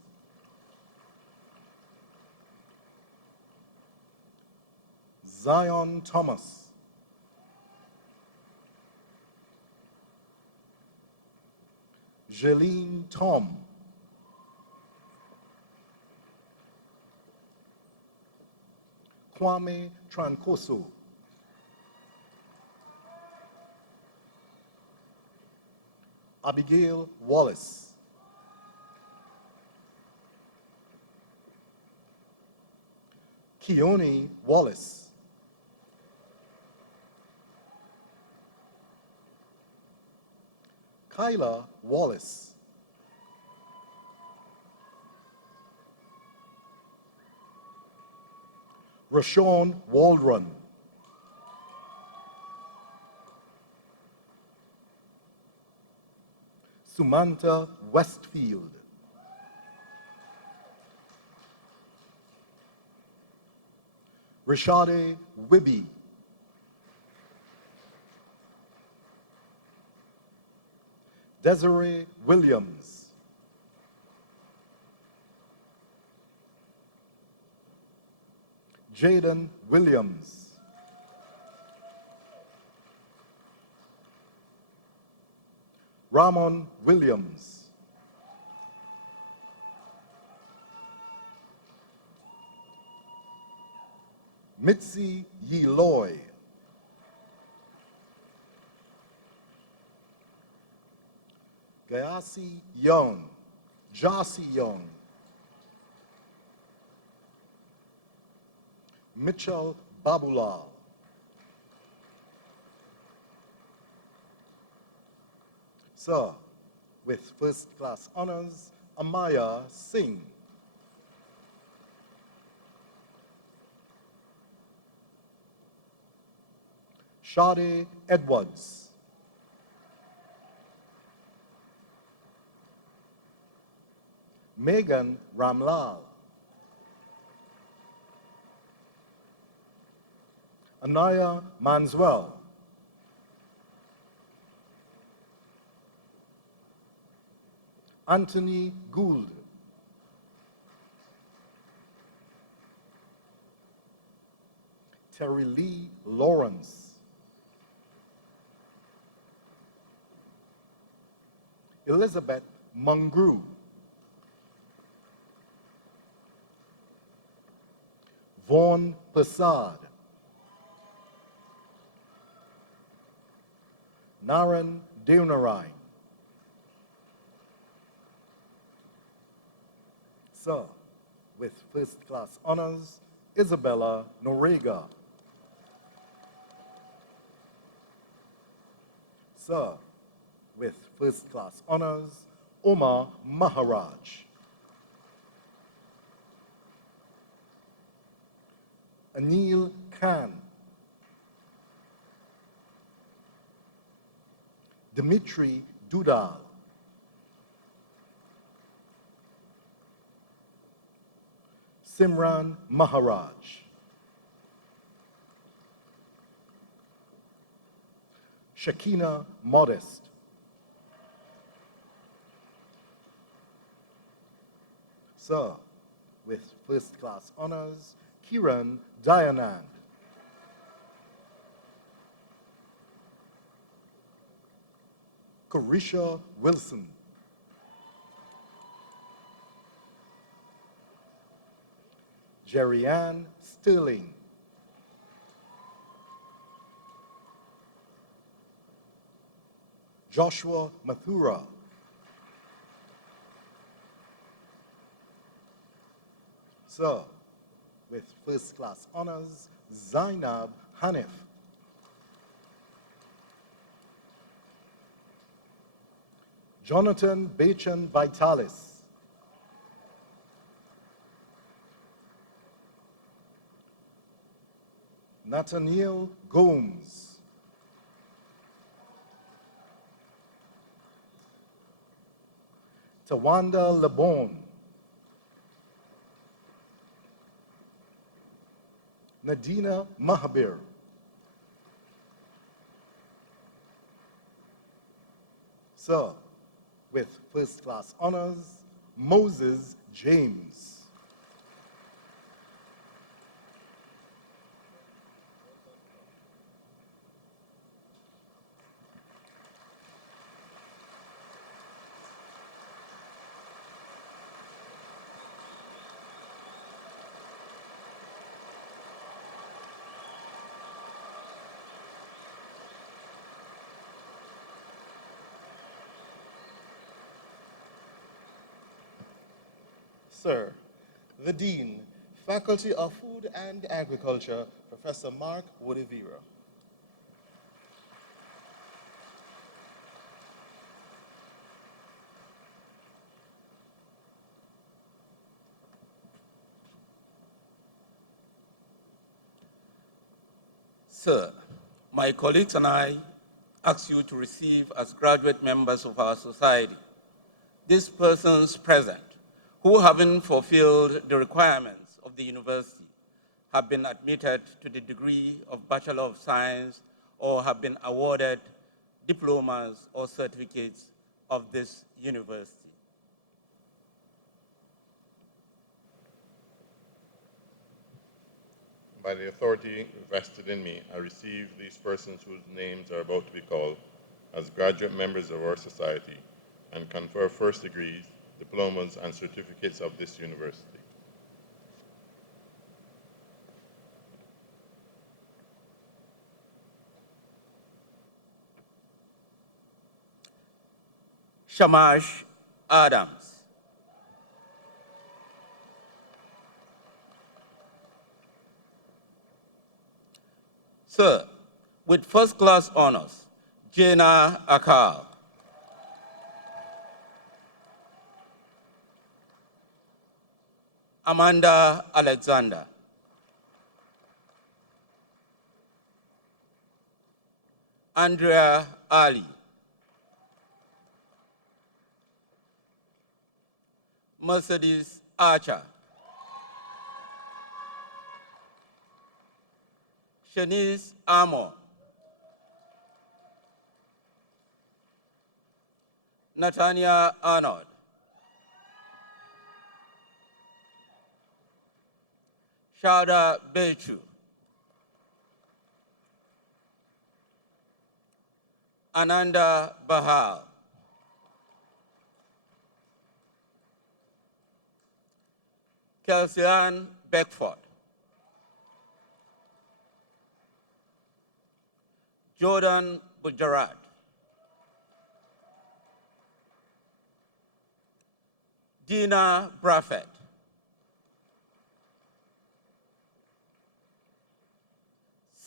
Zion Thomas. Jeline Tom. Kwame Trankoso. Abigail Wallace. Keone Wallace. Kyla Wallace. Rashawn Waldron. Sumanta Westfield. Rashade Wibby. Desiree Williams. Jaden Williams. Ramon Williams. Mitzi Yeloy. Gayasi Young. Jossie Young. Mitchell Babulal. Sir, with first-class honors, Amaya Singh. Shade Edwards. Megan Ramlal. Anaya Manswell. Anthony Gould. Terry Lee Lawrence. Elizabeth Mungru. Vaughn Prasad. Naren Deunarine. Sir, with first-class honors, Isabella Norega. Sir, with first-class honors, Omar Maharaj. Anil Khan. Dmitry Dudal. Simran Maharaj. Shakina Modest. Sir, with first-class honors, Kiran Dayanand. Carisha Wilson. Jerry-Ann Sterling. Joshua Mathura. Sir, with first-class honors, Zainab Hanif. Jonathan Bachan Vitalis. Nathaniel Gomes. Tawanda Lebon. Nadina Mahabir. Sir, with first-class honors, Moses James. Sir, the Dean, Faculty of Food and Agriculture, Professor Mark Woodivira. Sir, my colleagues and I ask you to receive as graduate members of our society these persons present who, having fulfilled the requirements of the university, have been admitted to the degree of Bachelor of Science or have been awarded diplomas or certificates of this university. By the authority vested in me, I receive these persons whose names are about to be called as graduate members of our society and confer first degrees, diplomas, and certificates of this university. Shamash Adams. Sir, with first-class honors, Jana Akal. Amanda Alexander. Andrea Ali. Mercedes Archer. Shanice Amo. Natania Arnold. Shada Bechu. Ananda Bahal. Kelsian Beckford. Jordan Bujarat. Dina Braffett.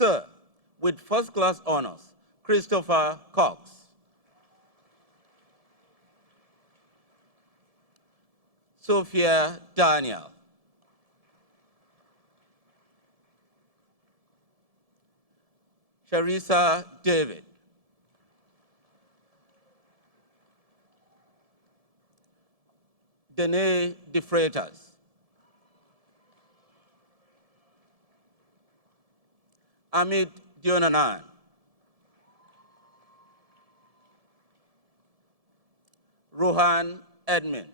Sir, with first-class honors, Christopher Cox. Sophia Daniel. Charissa David. Dene De Freitas. Amit Dionanan. Rohan Edmin.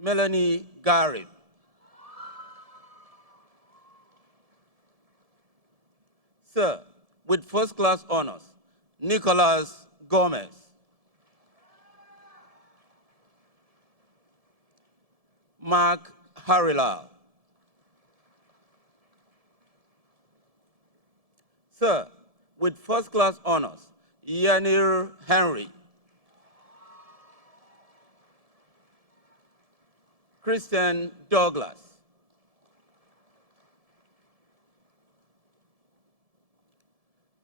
Melanie Garib. Sir, with first-class honors, Nicholas Gomez. Mark Harilal. Sir, with first-class honors, Yanir Henry. Christian Douglas.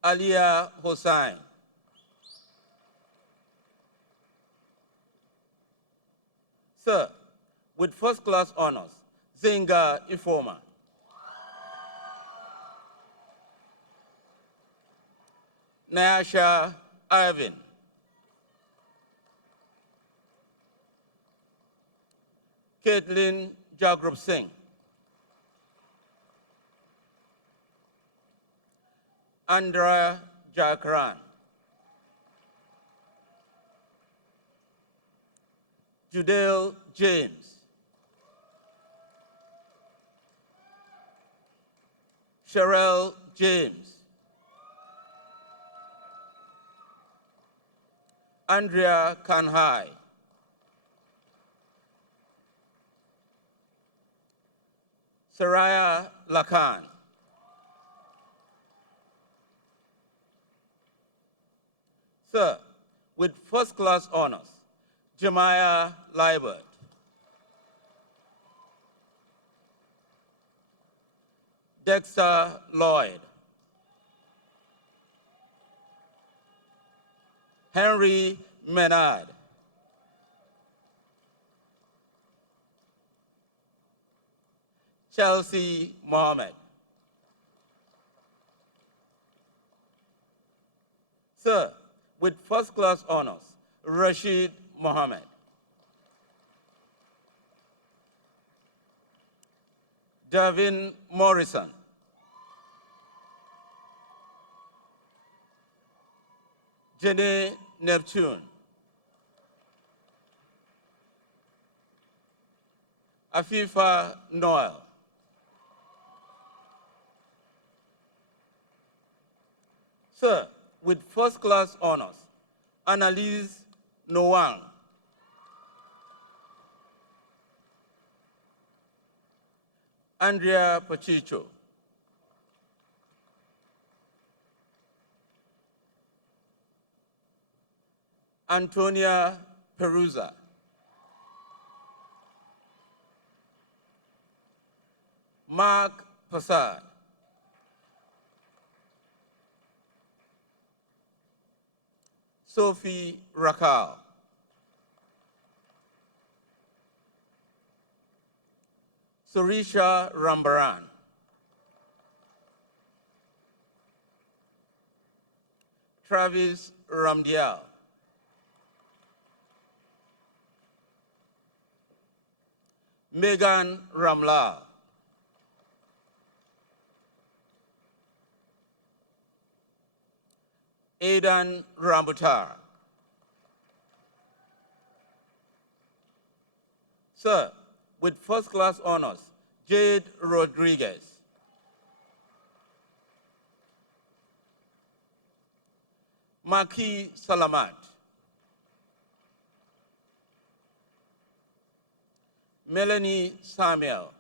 Alia Hossain. Sir, with first-class honors, Zenga Ifoma. Nyasha Irvin. Caitlin Jagrup Singh. Andrea Jakaran. Judale James. Sherelle James. Andrea Kanhai. Saraya Lakan. Sir, with first-class honors, Jemiah Liebert. Dexter Lloyd. Henry Menard. Chelsea Mohammed. Sir, with first-class honors, Rashid Mohammed. Davin Morrison. Jenny Neptune. Afifa Noel. Sir, with first-class honors, Annalise Noang. Andrea Pachicho. Antonia Peruza. Mark Passard. Sophie Rakal. Surisha Rambaran. Travis Ramdial. Megan Ramlal. Aidan Rambutar. Sir, with first-class honors, Jade Rodriguez. Maki Salamat. Melanie Samuel.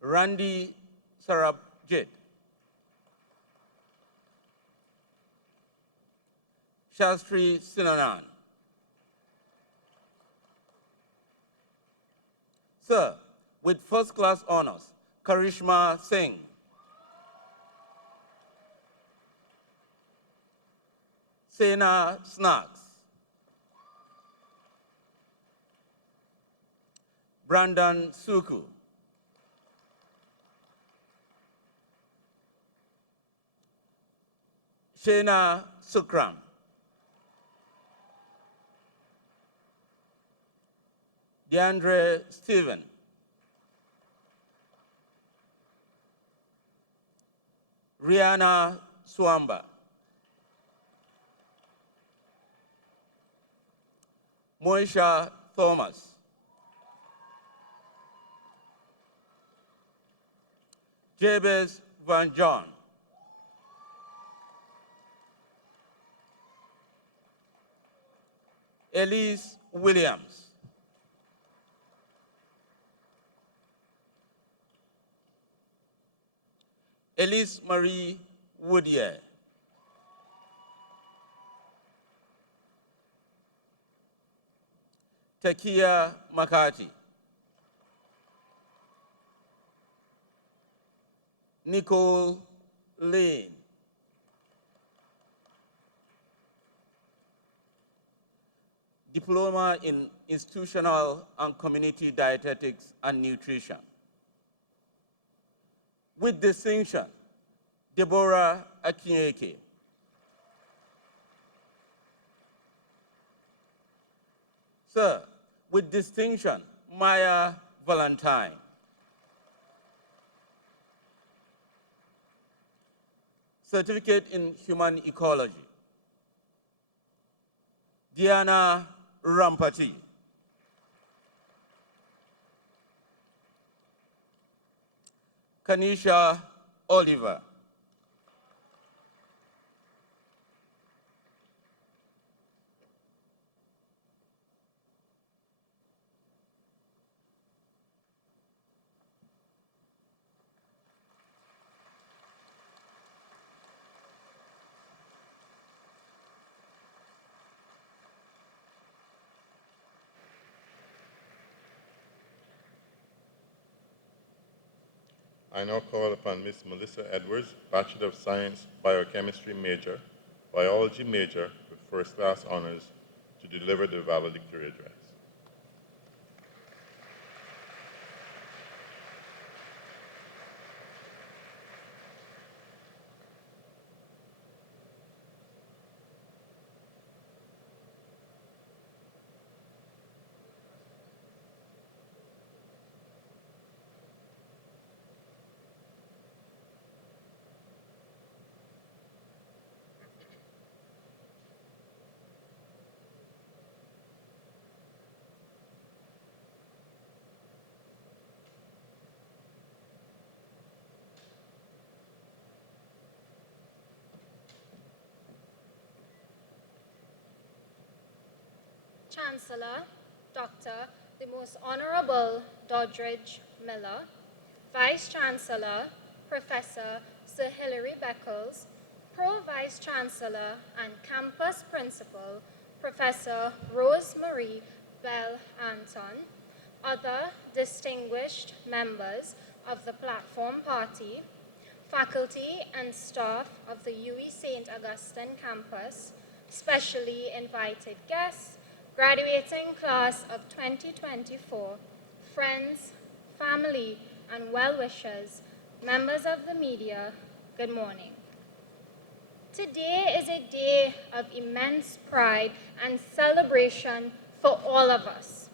Randy Sarabjit. Shastri Sinanan. Sir, with first-class honors, Karishma Singh. Sena Snacks. Brandon Suku. Shena Sukram. DeAndre Steven. Rihanna Swamba. Moisha Thomas. Jabez Van John. Elise Williams. Elise Marie Woodier. Takia Makati. Nicole Lane. Diploma in Institutional and Community Dietetics and Nutrition. With distinction, Deborah Akinyeke. Sir, with distinction, Maya Valentine. Certificate in Human Ecology, Diana Rampati. Kanisha Oliver. I now call upon Ms. Melissa Edwards, Bachelor of Science, Biochemistry major, Biology major with first-class honors, to deliver the valedictory address. Chancellor, Dr. the Most Honorable Doddridge Miller, Vice Chancellor, Professor Sir Hilary Beckles, Pro-Vice Chancellor and Campus Principal, Professor Rosemarie Bell Anton, other distinguished members of the Platform Party, faculty and staff of the UWI St Augustine campus, specially invited guests, graduating class of 2024, friends, family, and well-wishers, members of the media, good morning. Today is a day of immense pride and celebration for all of us.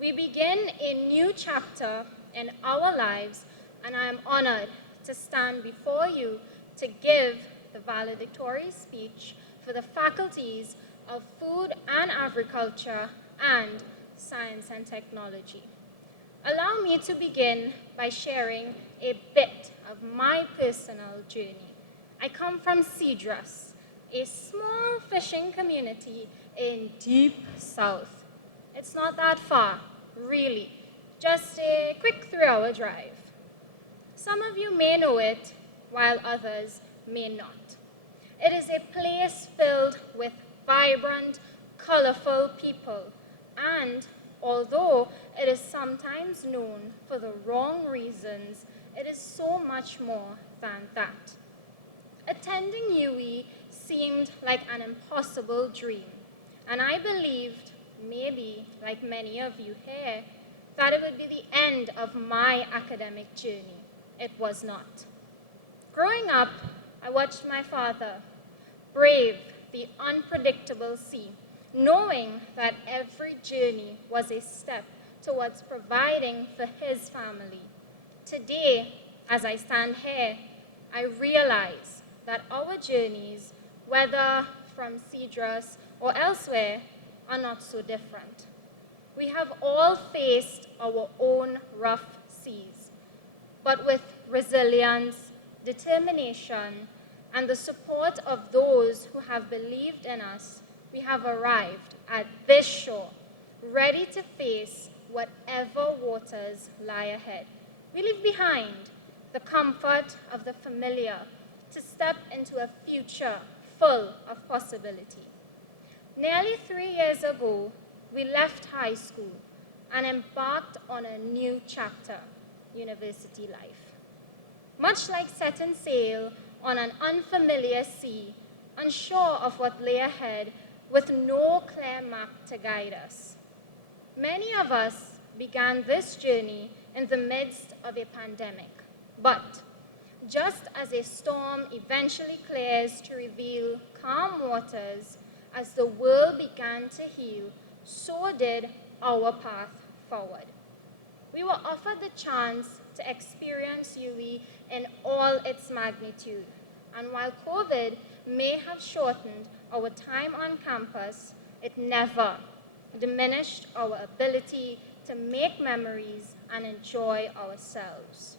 We begin a new chapter in our lives, and I am honored to stand before you to give the valedictory speech for the faculties of Food and Agriculture and Science and Technology. Allow me to begin by sharing a bit of my personal journey. I come from Cedrus, a small fishing community in deep south. It's not that far, really, just a quick 3-hour drive. Some of you may know it, while others may not. It is a place filled with vibrant, colorful people, and although it is sometimes known for the wrong reasons, it is so much more than that. Attending UWI seemed like an impossible dream, and I believed, maybe like many of you here, that it would be the end of my academic journey. It was not. Growing up, I watched my father brave the unpredictable sea, knowing that every journey was a step towards providing for his family. Today, as I stand here, I realize that our journeys, whether from Cedrus or elsewhere, are not so different. We have all faced our own rough seas, but with resilience, determination, and the support of those who have believed in us, we have arrived at this shore, ready to face whatever waters lie ahead. We leave behind the comfort of the familiar to step into a future full of possibility. Nearly 3 years ago, we left high school and embarked on a new chapter, university life. much like setting sail on an unfamiliar sea, unsure of what lay ahead, with no clear map to guide us. Many of us began this journey in the midst of a pandemic, but just as a storm eventually clears to reveal calm waters, as the world began to heal, so did our path forward. We were offered the chance to experience UWI in all its magnitude, and while COVID may have shortened our time on campus, it never diminished our ability to make memories and enjoy ourselves.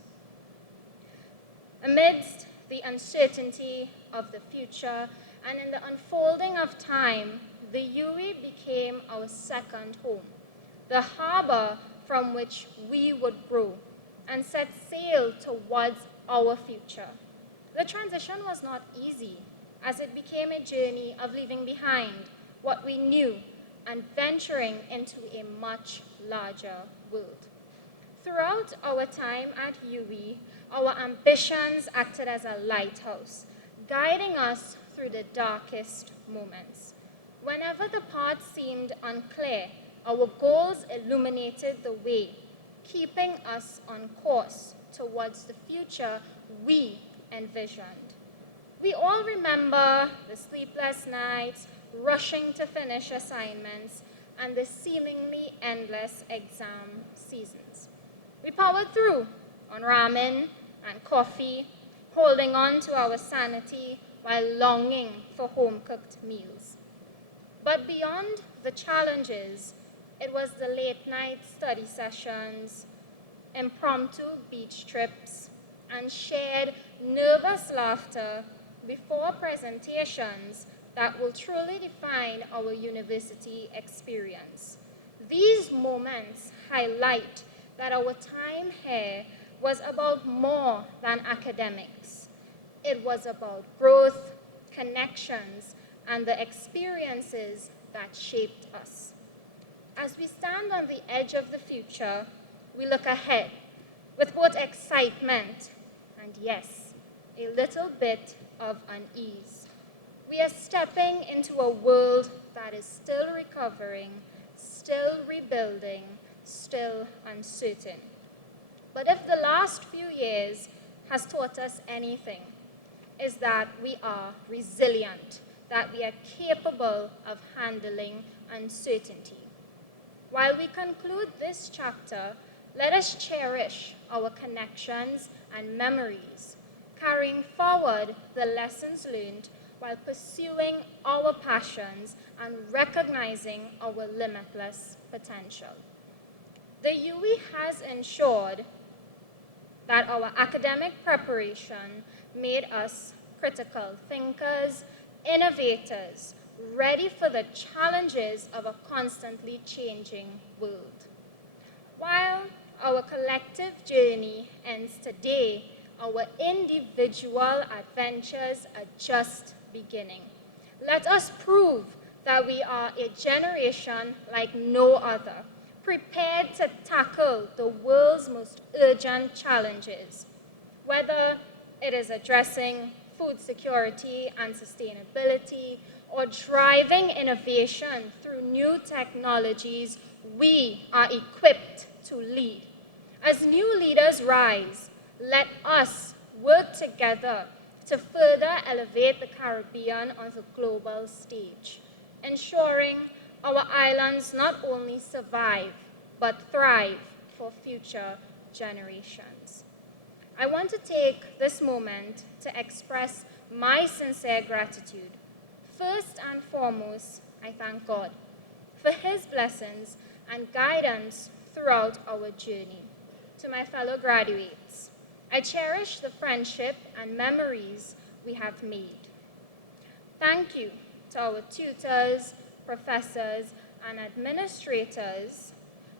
Amidst the uncertainty of the future and in the unfolding of time, the UWI became our second home, the harbor from which we would grow and set sail towards our future. The transition was not easy, as it became a journey of leaving behind what we knew and venturing into a much larger world. Throughout our time at UWI, our ambitions acted as a lighthouse, guiding us through the darkest moments. Whenever the path seemed unclear, our goals illuminated the way, keeping us on course towards the future we envisioned. We all remember the sleepless nights, rushing to finish assignments, and the seemingly endless exam seasons. We powered through on ramen and coffee, holding on to our sanity while longing for home-cooked meals. But beyond the challenges, it was the late-night study sessions, impromptu beach trips, and shared nervous laughter before presentations that will truly define our university experience. These moments highlight that our time here was about more than academics. It was about growth, connections, and the experiences that shaped us. As we stand on the edge of the future, we look ahead with both excitement and, yes, a little bit of unease. We are stepping into a world that is still recovering, still rebuilding, still uncertain. But if the last few years has taught us anything, is that we are resilient, that we are capable of handling uncertainty. While we conclude this chapter, let us cherish our connections and memories, carrying forward the lessons learned while pursuing our passions and recognizing our limitless potential. The UWI has ensured that our academic preparation made us critical thinkers, innovators, ready for the challenges of a constantly changing world. While our collective journey ends today, our individual adventures are just beginning. Let us prove that we are a generation like no other, prepared to tackle the world's most urgent challenges, whether it is addressing food security and sustainability or driving innovation through new technologies. We are equipped to lead. As new leaders rise, let us work together to further elevate the Caribbean on the global stage, ensuring our islands not only survive, but thrive for future generations. I want to take this moment to express my sincere gratitude. First and foremost, I thank God for His blessings and guidance throughout our journey. To my fellow graduates, I cherish the friendship and memories we have made. Thank you to our tutors, professors, and administrators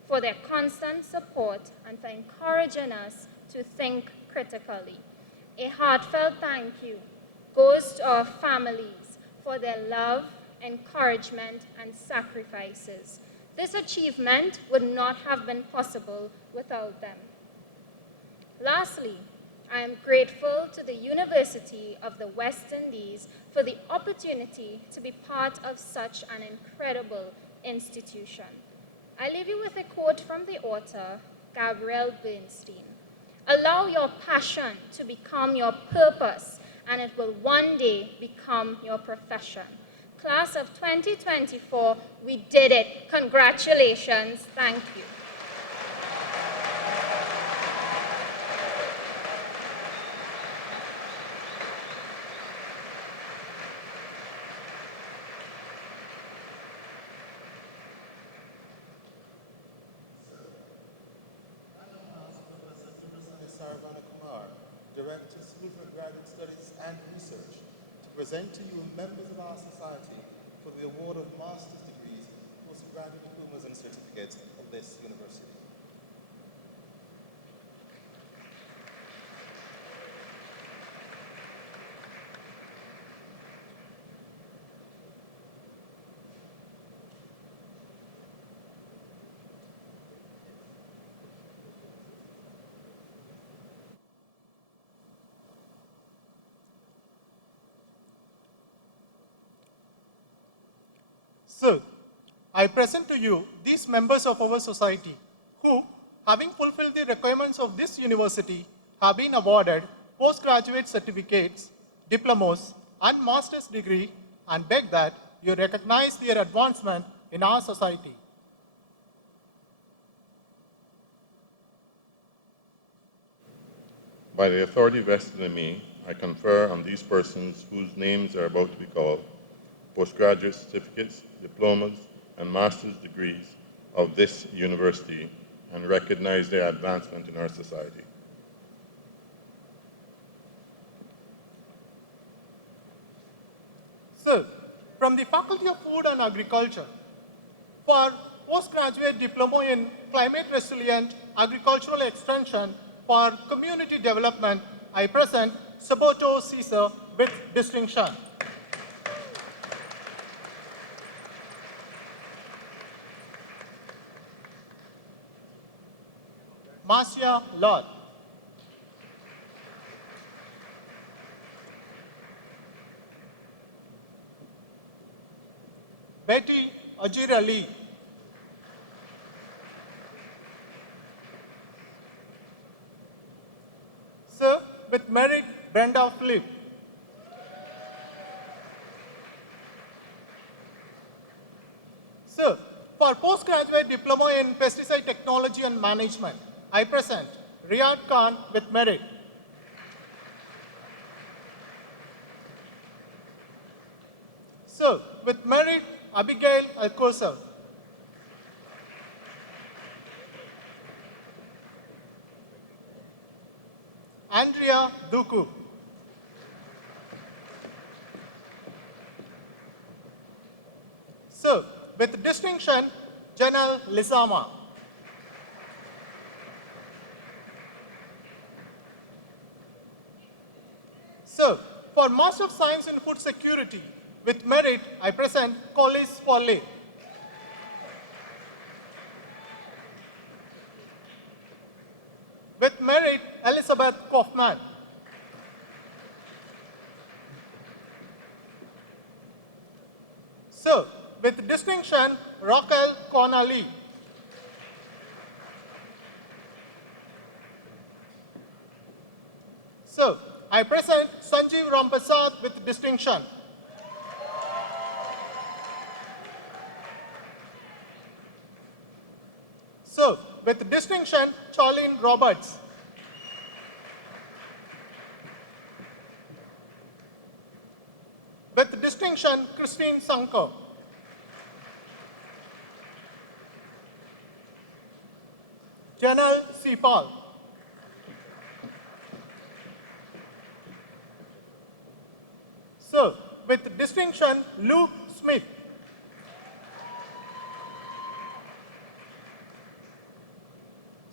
for their constant support and for encouraging us to think critically. A heartfelt thank you goes to our families for their love, encouragement, and sacrifices. This achievement would not have been possible without them. Lastly, I am grateful to the University of the West Indies for the opportunity to be part of such an incredible institution. I leave you with a quote from the author, Gabrielle Bernstein. Allow your passion to become your purpose, and it will one day become your profession. Class of 2024, we did it. Congratulations. Thank you. Director, School for Graduate Studies and Research, to present to you members of our society for the award of master's degrees, postgraduate diplomas, and certificates of this university. Sir, I present to you these members of our society who, having fulfilled the requirements of this university, have been awarded postgraduate certificates, diplomas, and master's degree, and beg that you recognize their advancement in our society. By the authority vested in me, I confer on these persons whose names are about to be called postgraduate certificates, diplomas, and master's degrees of this university and recognize their advancement in our society. Sir, from the Faculty of Food and Agriculture, for postgraduate diploma in climate resilient agricultural extension for community development, I present Saboto Caesar with distinction. Marcia Lord. Betty Ajira Lee. Sir, with merit, Brenda Philip. Sir, for postgraduate diploma in pesticide technology and management, I present Riyad Khan with merit. Sir, with merit, Abigail Alcocer. Andrea Duku. Sir, with distinction, Janelle Lizama. Sir, for Master of Science in Food Security, with merit, I present Collis Foley. With merit, Elizabeth Kaufman. Sir, with distinction, Raquel Connolly. Sir, I present Sanjeev Rampasad with distinction. Sir, with distinction, Charlene Roberts. With distinction, Christine Sanko. Janelle Sipal. Sir, with distinction, Lou Smith.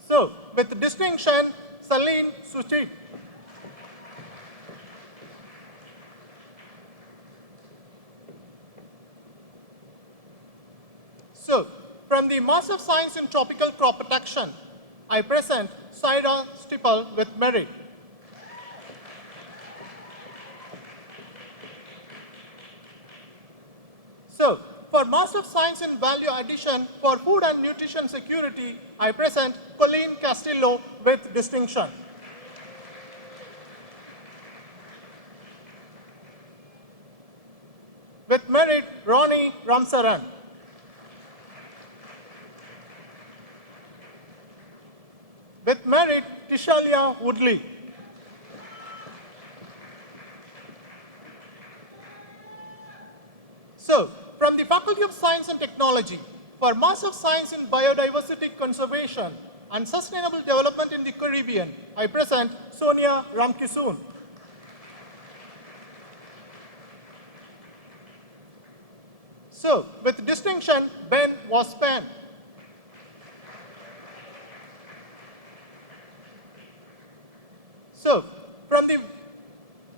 Sir, with distinction, Celine Suchi. Sir, from the Master of Science in Tropical Crop Protection, I present Saira Stipple with merit. For Master of Science in Value Addition for Food and Nutrition Security, I present Colleen Castillo with distinction. With merit, Ronnie Ramsaran. With merit, Tishalia Woodley. So, from the Faculty of Science and Technology, for Master of Science in Biodiversity Conservation and Sustainable Development in the Caribbean, I present Sonia Ramkisoon. So, with distinction, Ben Waspan. So, from the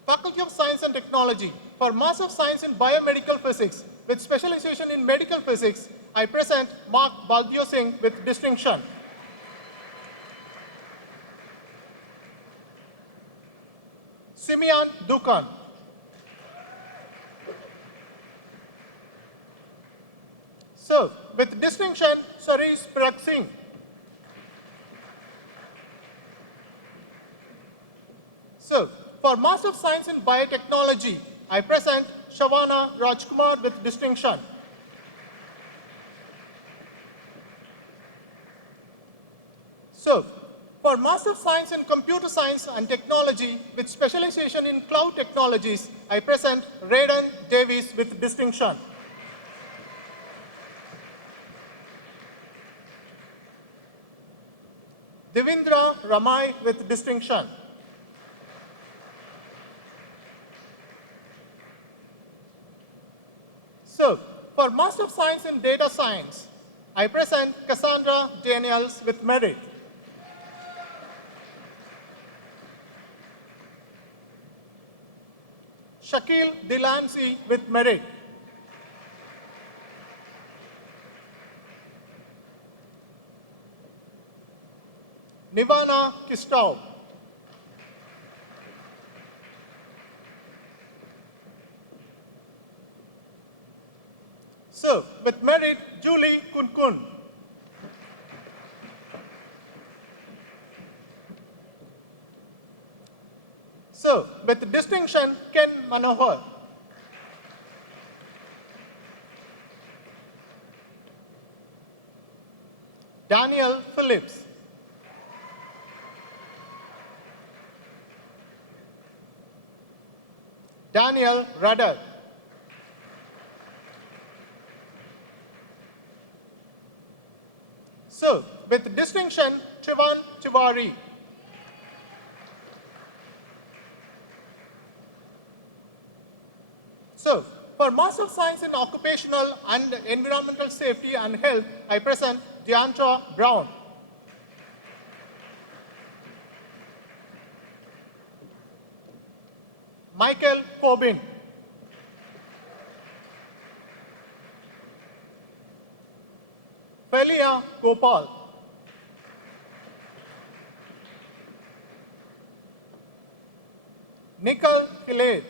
Faculty of Science and Technology, for Master of Science in Biomedical Physics with specialization in Medical Physics, I present Mark Baldio Singh with distinction. Simeon Dukan. So, with distinction, Saris Parag Singh. So, for Master of Science in Biotechnology, I present Shavana Rajkumar with distinction. So, for Master of Science in Computer Science and Technology with specialization in Cloud Technologies, I present Rayden Davies with distinction. Devindra Ramai with distinction. So, for Master of Science in Data Science, I present Cassandra Daniels with merit. Shakil Delancey with merit. Nivana Kistau. So, with merit, Julie Kunkun. So, with distinction, Ken Manohar. Daniel Phillips. Daniel Rudder. So, with distinction, Trivan Tiwari. So, for Master of Science in Occupational and Environmental Safety and Health, I present Deandra Brown. Michael Corbin. Felia Gopal. Nicole Kilade.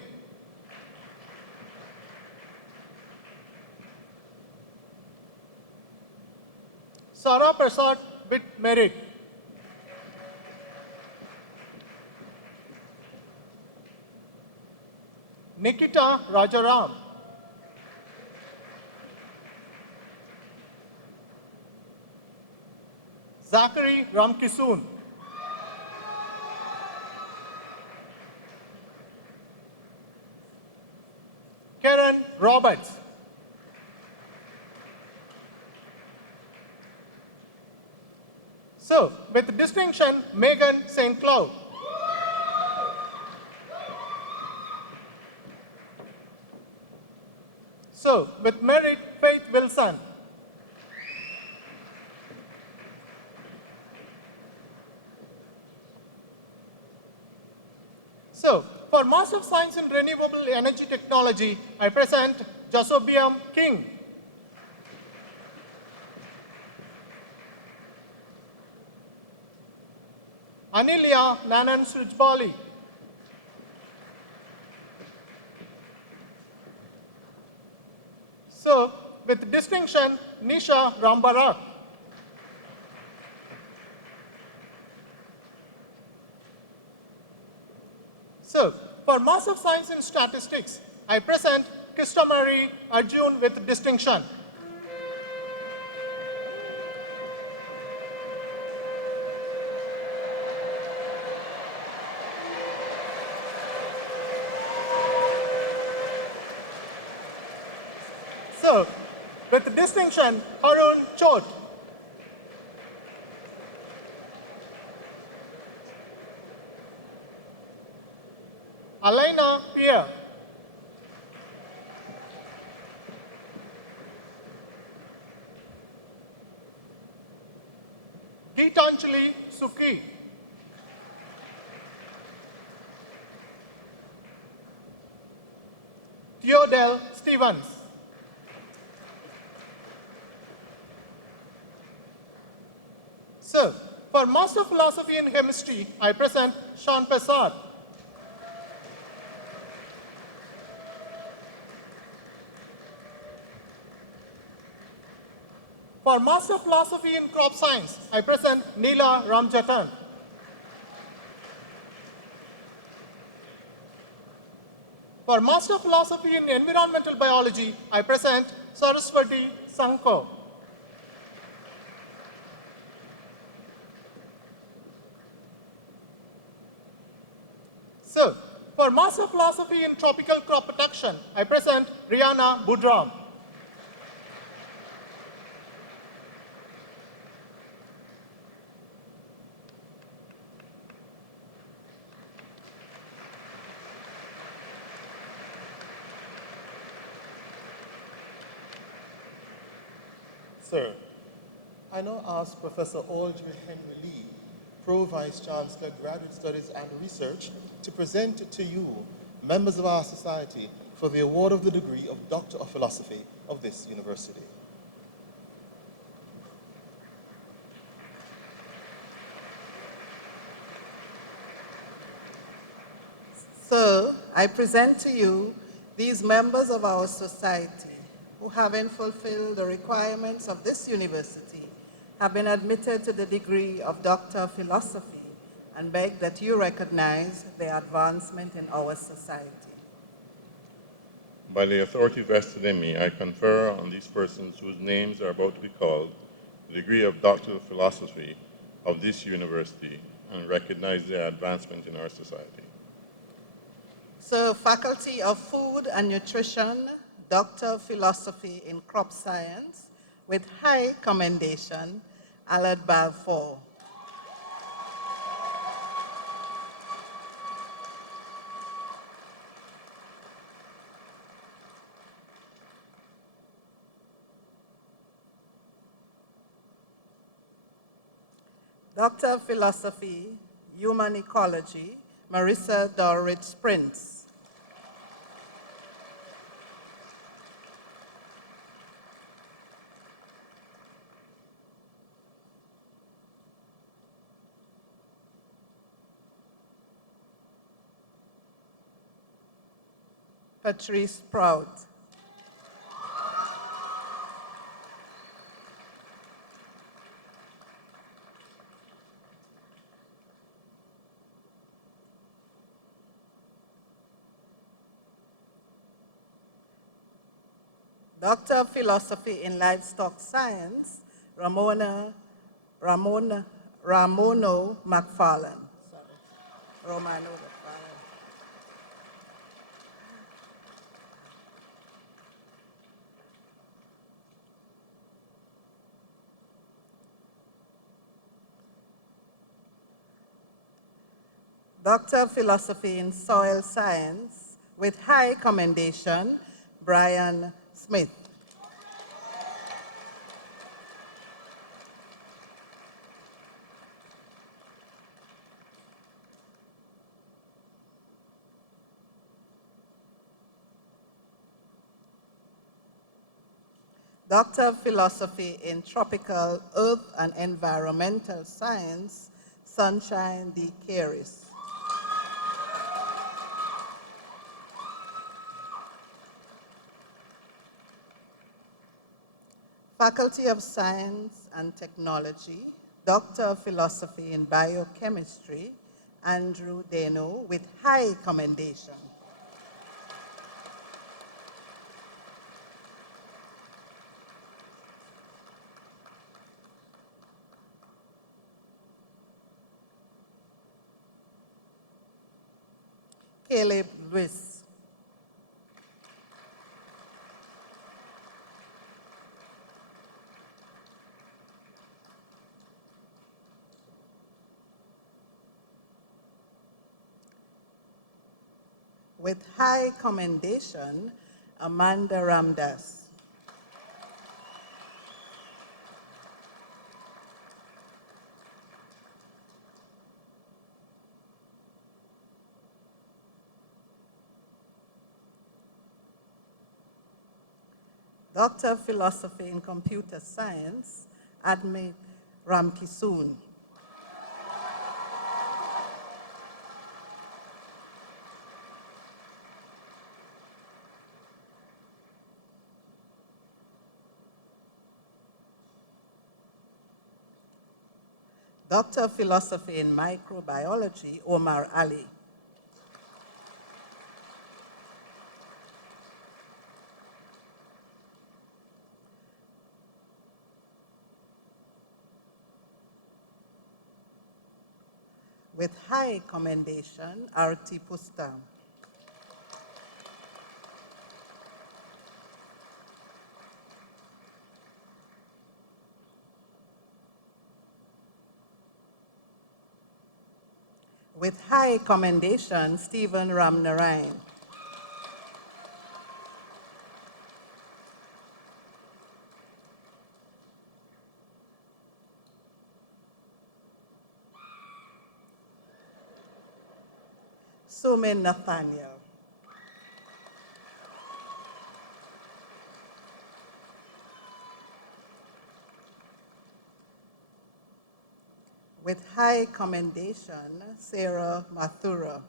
Sarah Prasad with merit. Nikita Rajaram. Zachary Ramkisoon. Karen Roberts. So, with distinction, Megan St. Cloud. So, with merit, Faith Wilson. So, for Master of Science in Renewable Energy Technology, I present Jasobiam King. Anilia Nanan Srijbali. So, with distinction, Nisha Rambarak. So, for Master of Science in Statistics, I present Kistamari Arjun with distinction. So, with distinction, Harun Chot. Alaina Pierre. Geetanjali Sukhi. Theodel Stevens. So, for Master of Philosophy in Chemistry, I present Sean Pesard. For Master of Philosophy in Crop Science, I present Neela Ramjatan. For Master of Philosophy in Environmental Biology, I present Saraswati Sanko. So, for Master of Philosophy in Tropical Crop Protection, I present Rihanna Budram. Sir, I now ask Professor Aldrin Henry Lee, Pro Vice Chancellor, Graduate Studies and Research, to present to you, members of our society, for the award of the degree of Doctor of Philosophy of this university. So, I present to you these members of our society who, having fulfilled the requirements of this university, have been admitted to the degree of Doctor of Philosophy, and beg that you recognize their advancement in our society. By the authority vested in me, I confer on these persons whose names are about to be called the degree of Doctor of Philosophy of this university and recognize their advancement in our society. So, Faculty of Food and Nutrition, Doctor of Philosophy in Crop Science, with high commendation, Aled Balfour. Doctor of Philosophy, Human Ecology, Marissa Dorrit Prince. Patrice Prout. Doctor of Philosophy in Livestock Science, Ramono McFarlane. Romano McFarlane. Doctor of Philosophy in Soil Science, with high commendation, Brian Smith. Doctor of Philosophy in Tropical Earth and Environmental Science, Sunshine D. Caris. Faculty of Science and Technology, Doctor of Philosophy in Biochemistry, Andrew Deno, with high commendation. Caleb Lewis. With high commendation, Amanda Ramdas. Doctor of Philosophy in Computer Science, Admit Ramkisoon. Doctor of Philosophy in Microbiology, Omar Ali. With high commendation, Arti Pusta. With high commendation, Stephen Ramnarayan. Sumin Nathaniel. With high commendation, Sarah Mathura.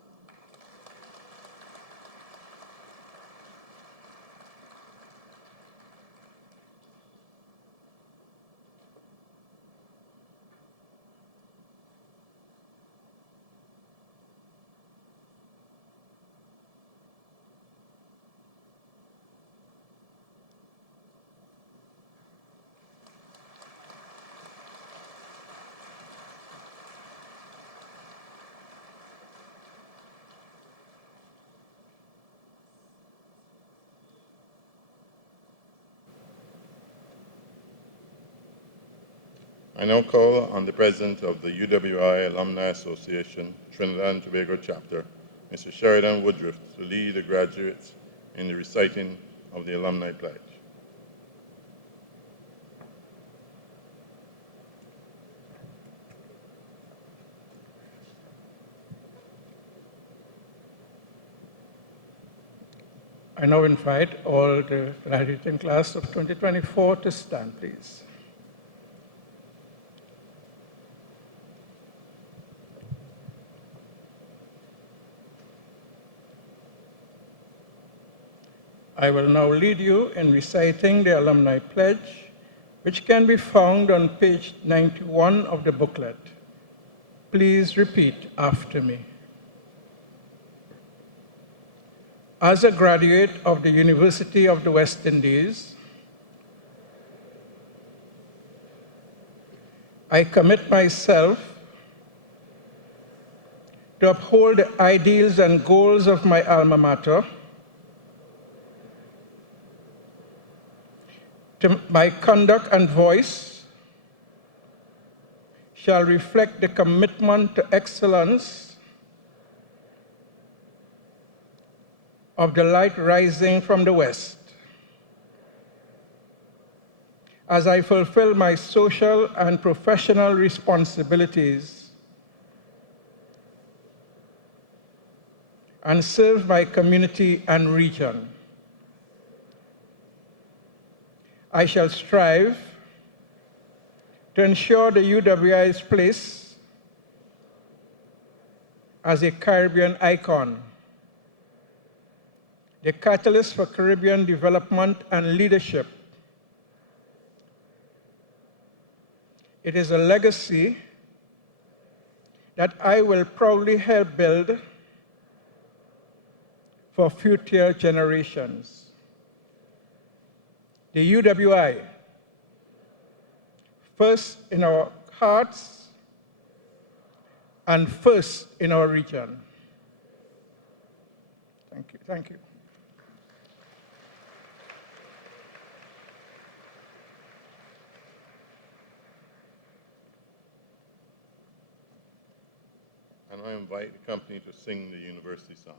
I now call on the President of the UWI Alumni Association, Trinidad and Tobago Chapter, Mr. Sheridan Woodruff, to lead the graduates in the reciting of the Alumni Pledge. I now invite all the graduating class of 2024 to stand, please. I will now lead you in reciting the Alumni Pledge, which can be found on page 91 of the booklet. Please repeat after me. As a graduate of the University of the West Indies, I commit myself to uphold the ideals and goals of my alma mater. My conduct and voice shall reflect the commitment to excellence of the light rising from the West. As I fulfill my social and professional responsibilities and serve my community and region, I shall strive to ensure the UWI's place as a Caribbean icon, the catalyst for Caribbean development and leadership, It is a legacy that I will proudly help build for future generations. The UWI, first in our hearts and first in our region. Thank you. Thank you. And I invite the company to sing the university song.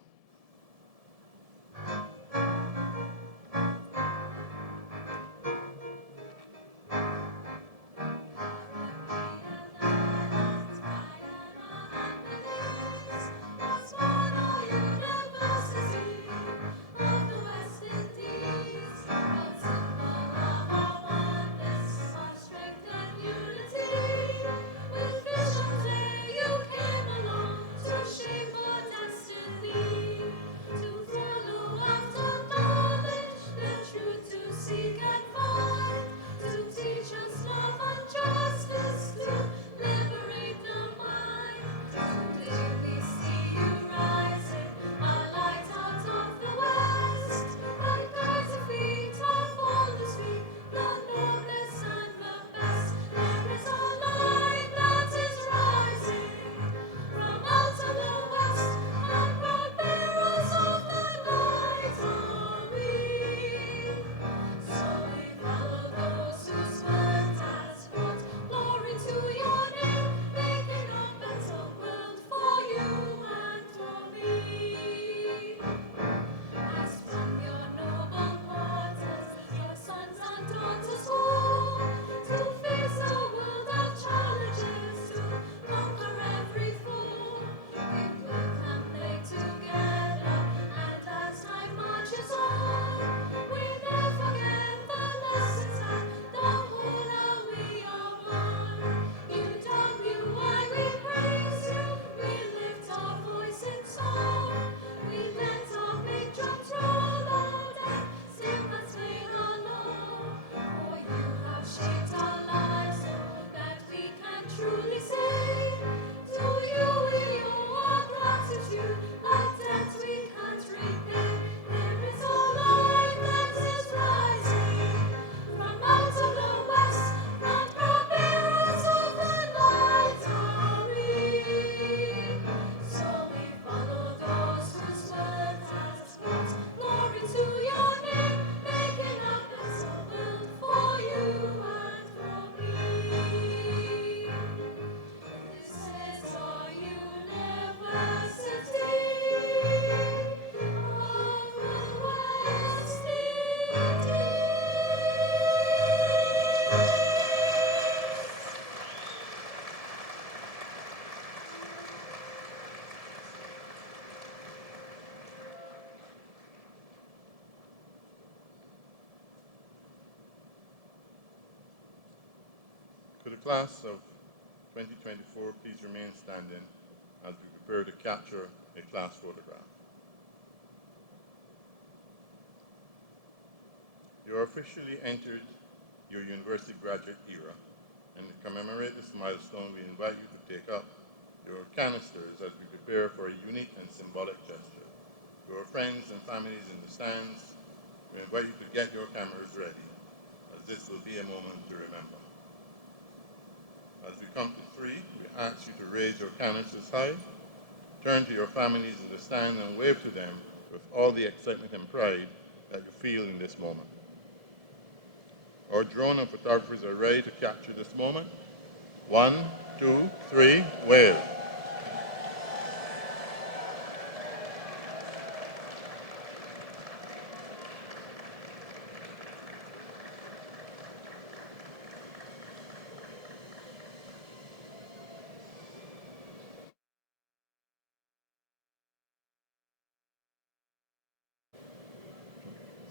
Could the class of 2024 please remain standing as we prepare to capture a class photograph. You are officially entered your university graduate era, and to commemorate this milestone, we invite you to take up your canisters as we prepare for a unique and symbolic gesture. To our friends and families in the stands, we invite you to get your cameras ready, as this will be a moment to remember. As we come to 3, we ask you to raise your canisters high, turn to your families in the stand and wave to them with all the excitement and pride that you feel in this moment. Our drone and photographers are ready to capture this moment. 1, 2, 3, wave.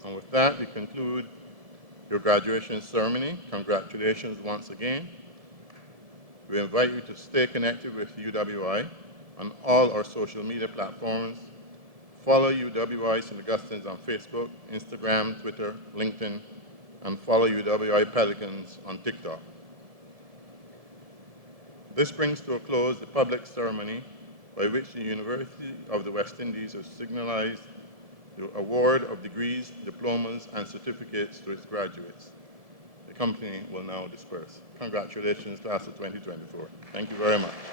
And with that, we conclude your graduation ceremony. Congratulations once again. We invite you to stay connected with UWI on all our social media platforms. Follow UWI St Augustine on Facebook, Instagram, Twitter, LinkedIn, and follow UWI Pelicans on TikTok. This brings to a close the public ceremony by which the University of the West Indies has signalized the award of degrees, diplomas, and certificates to its graduates. The company will now disperse. Congratulations, class of 2024. Thank you very much.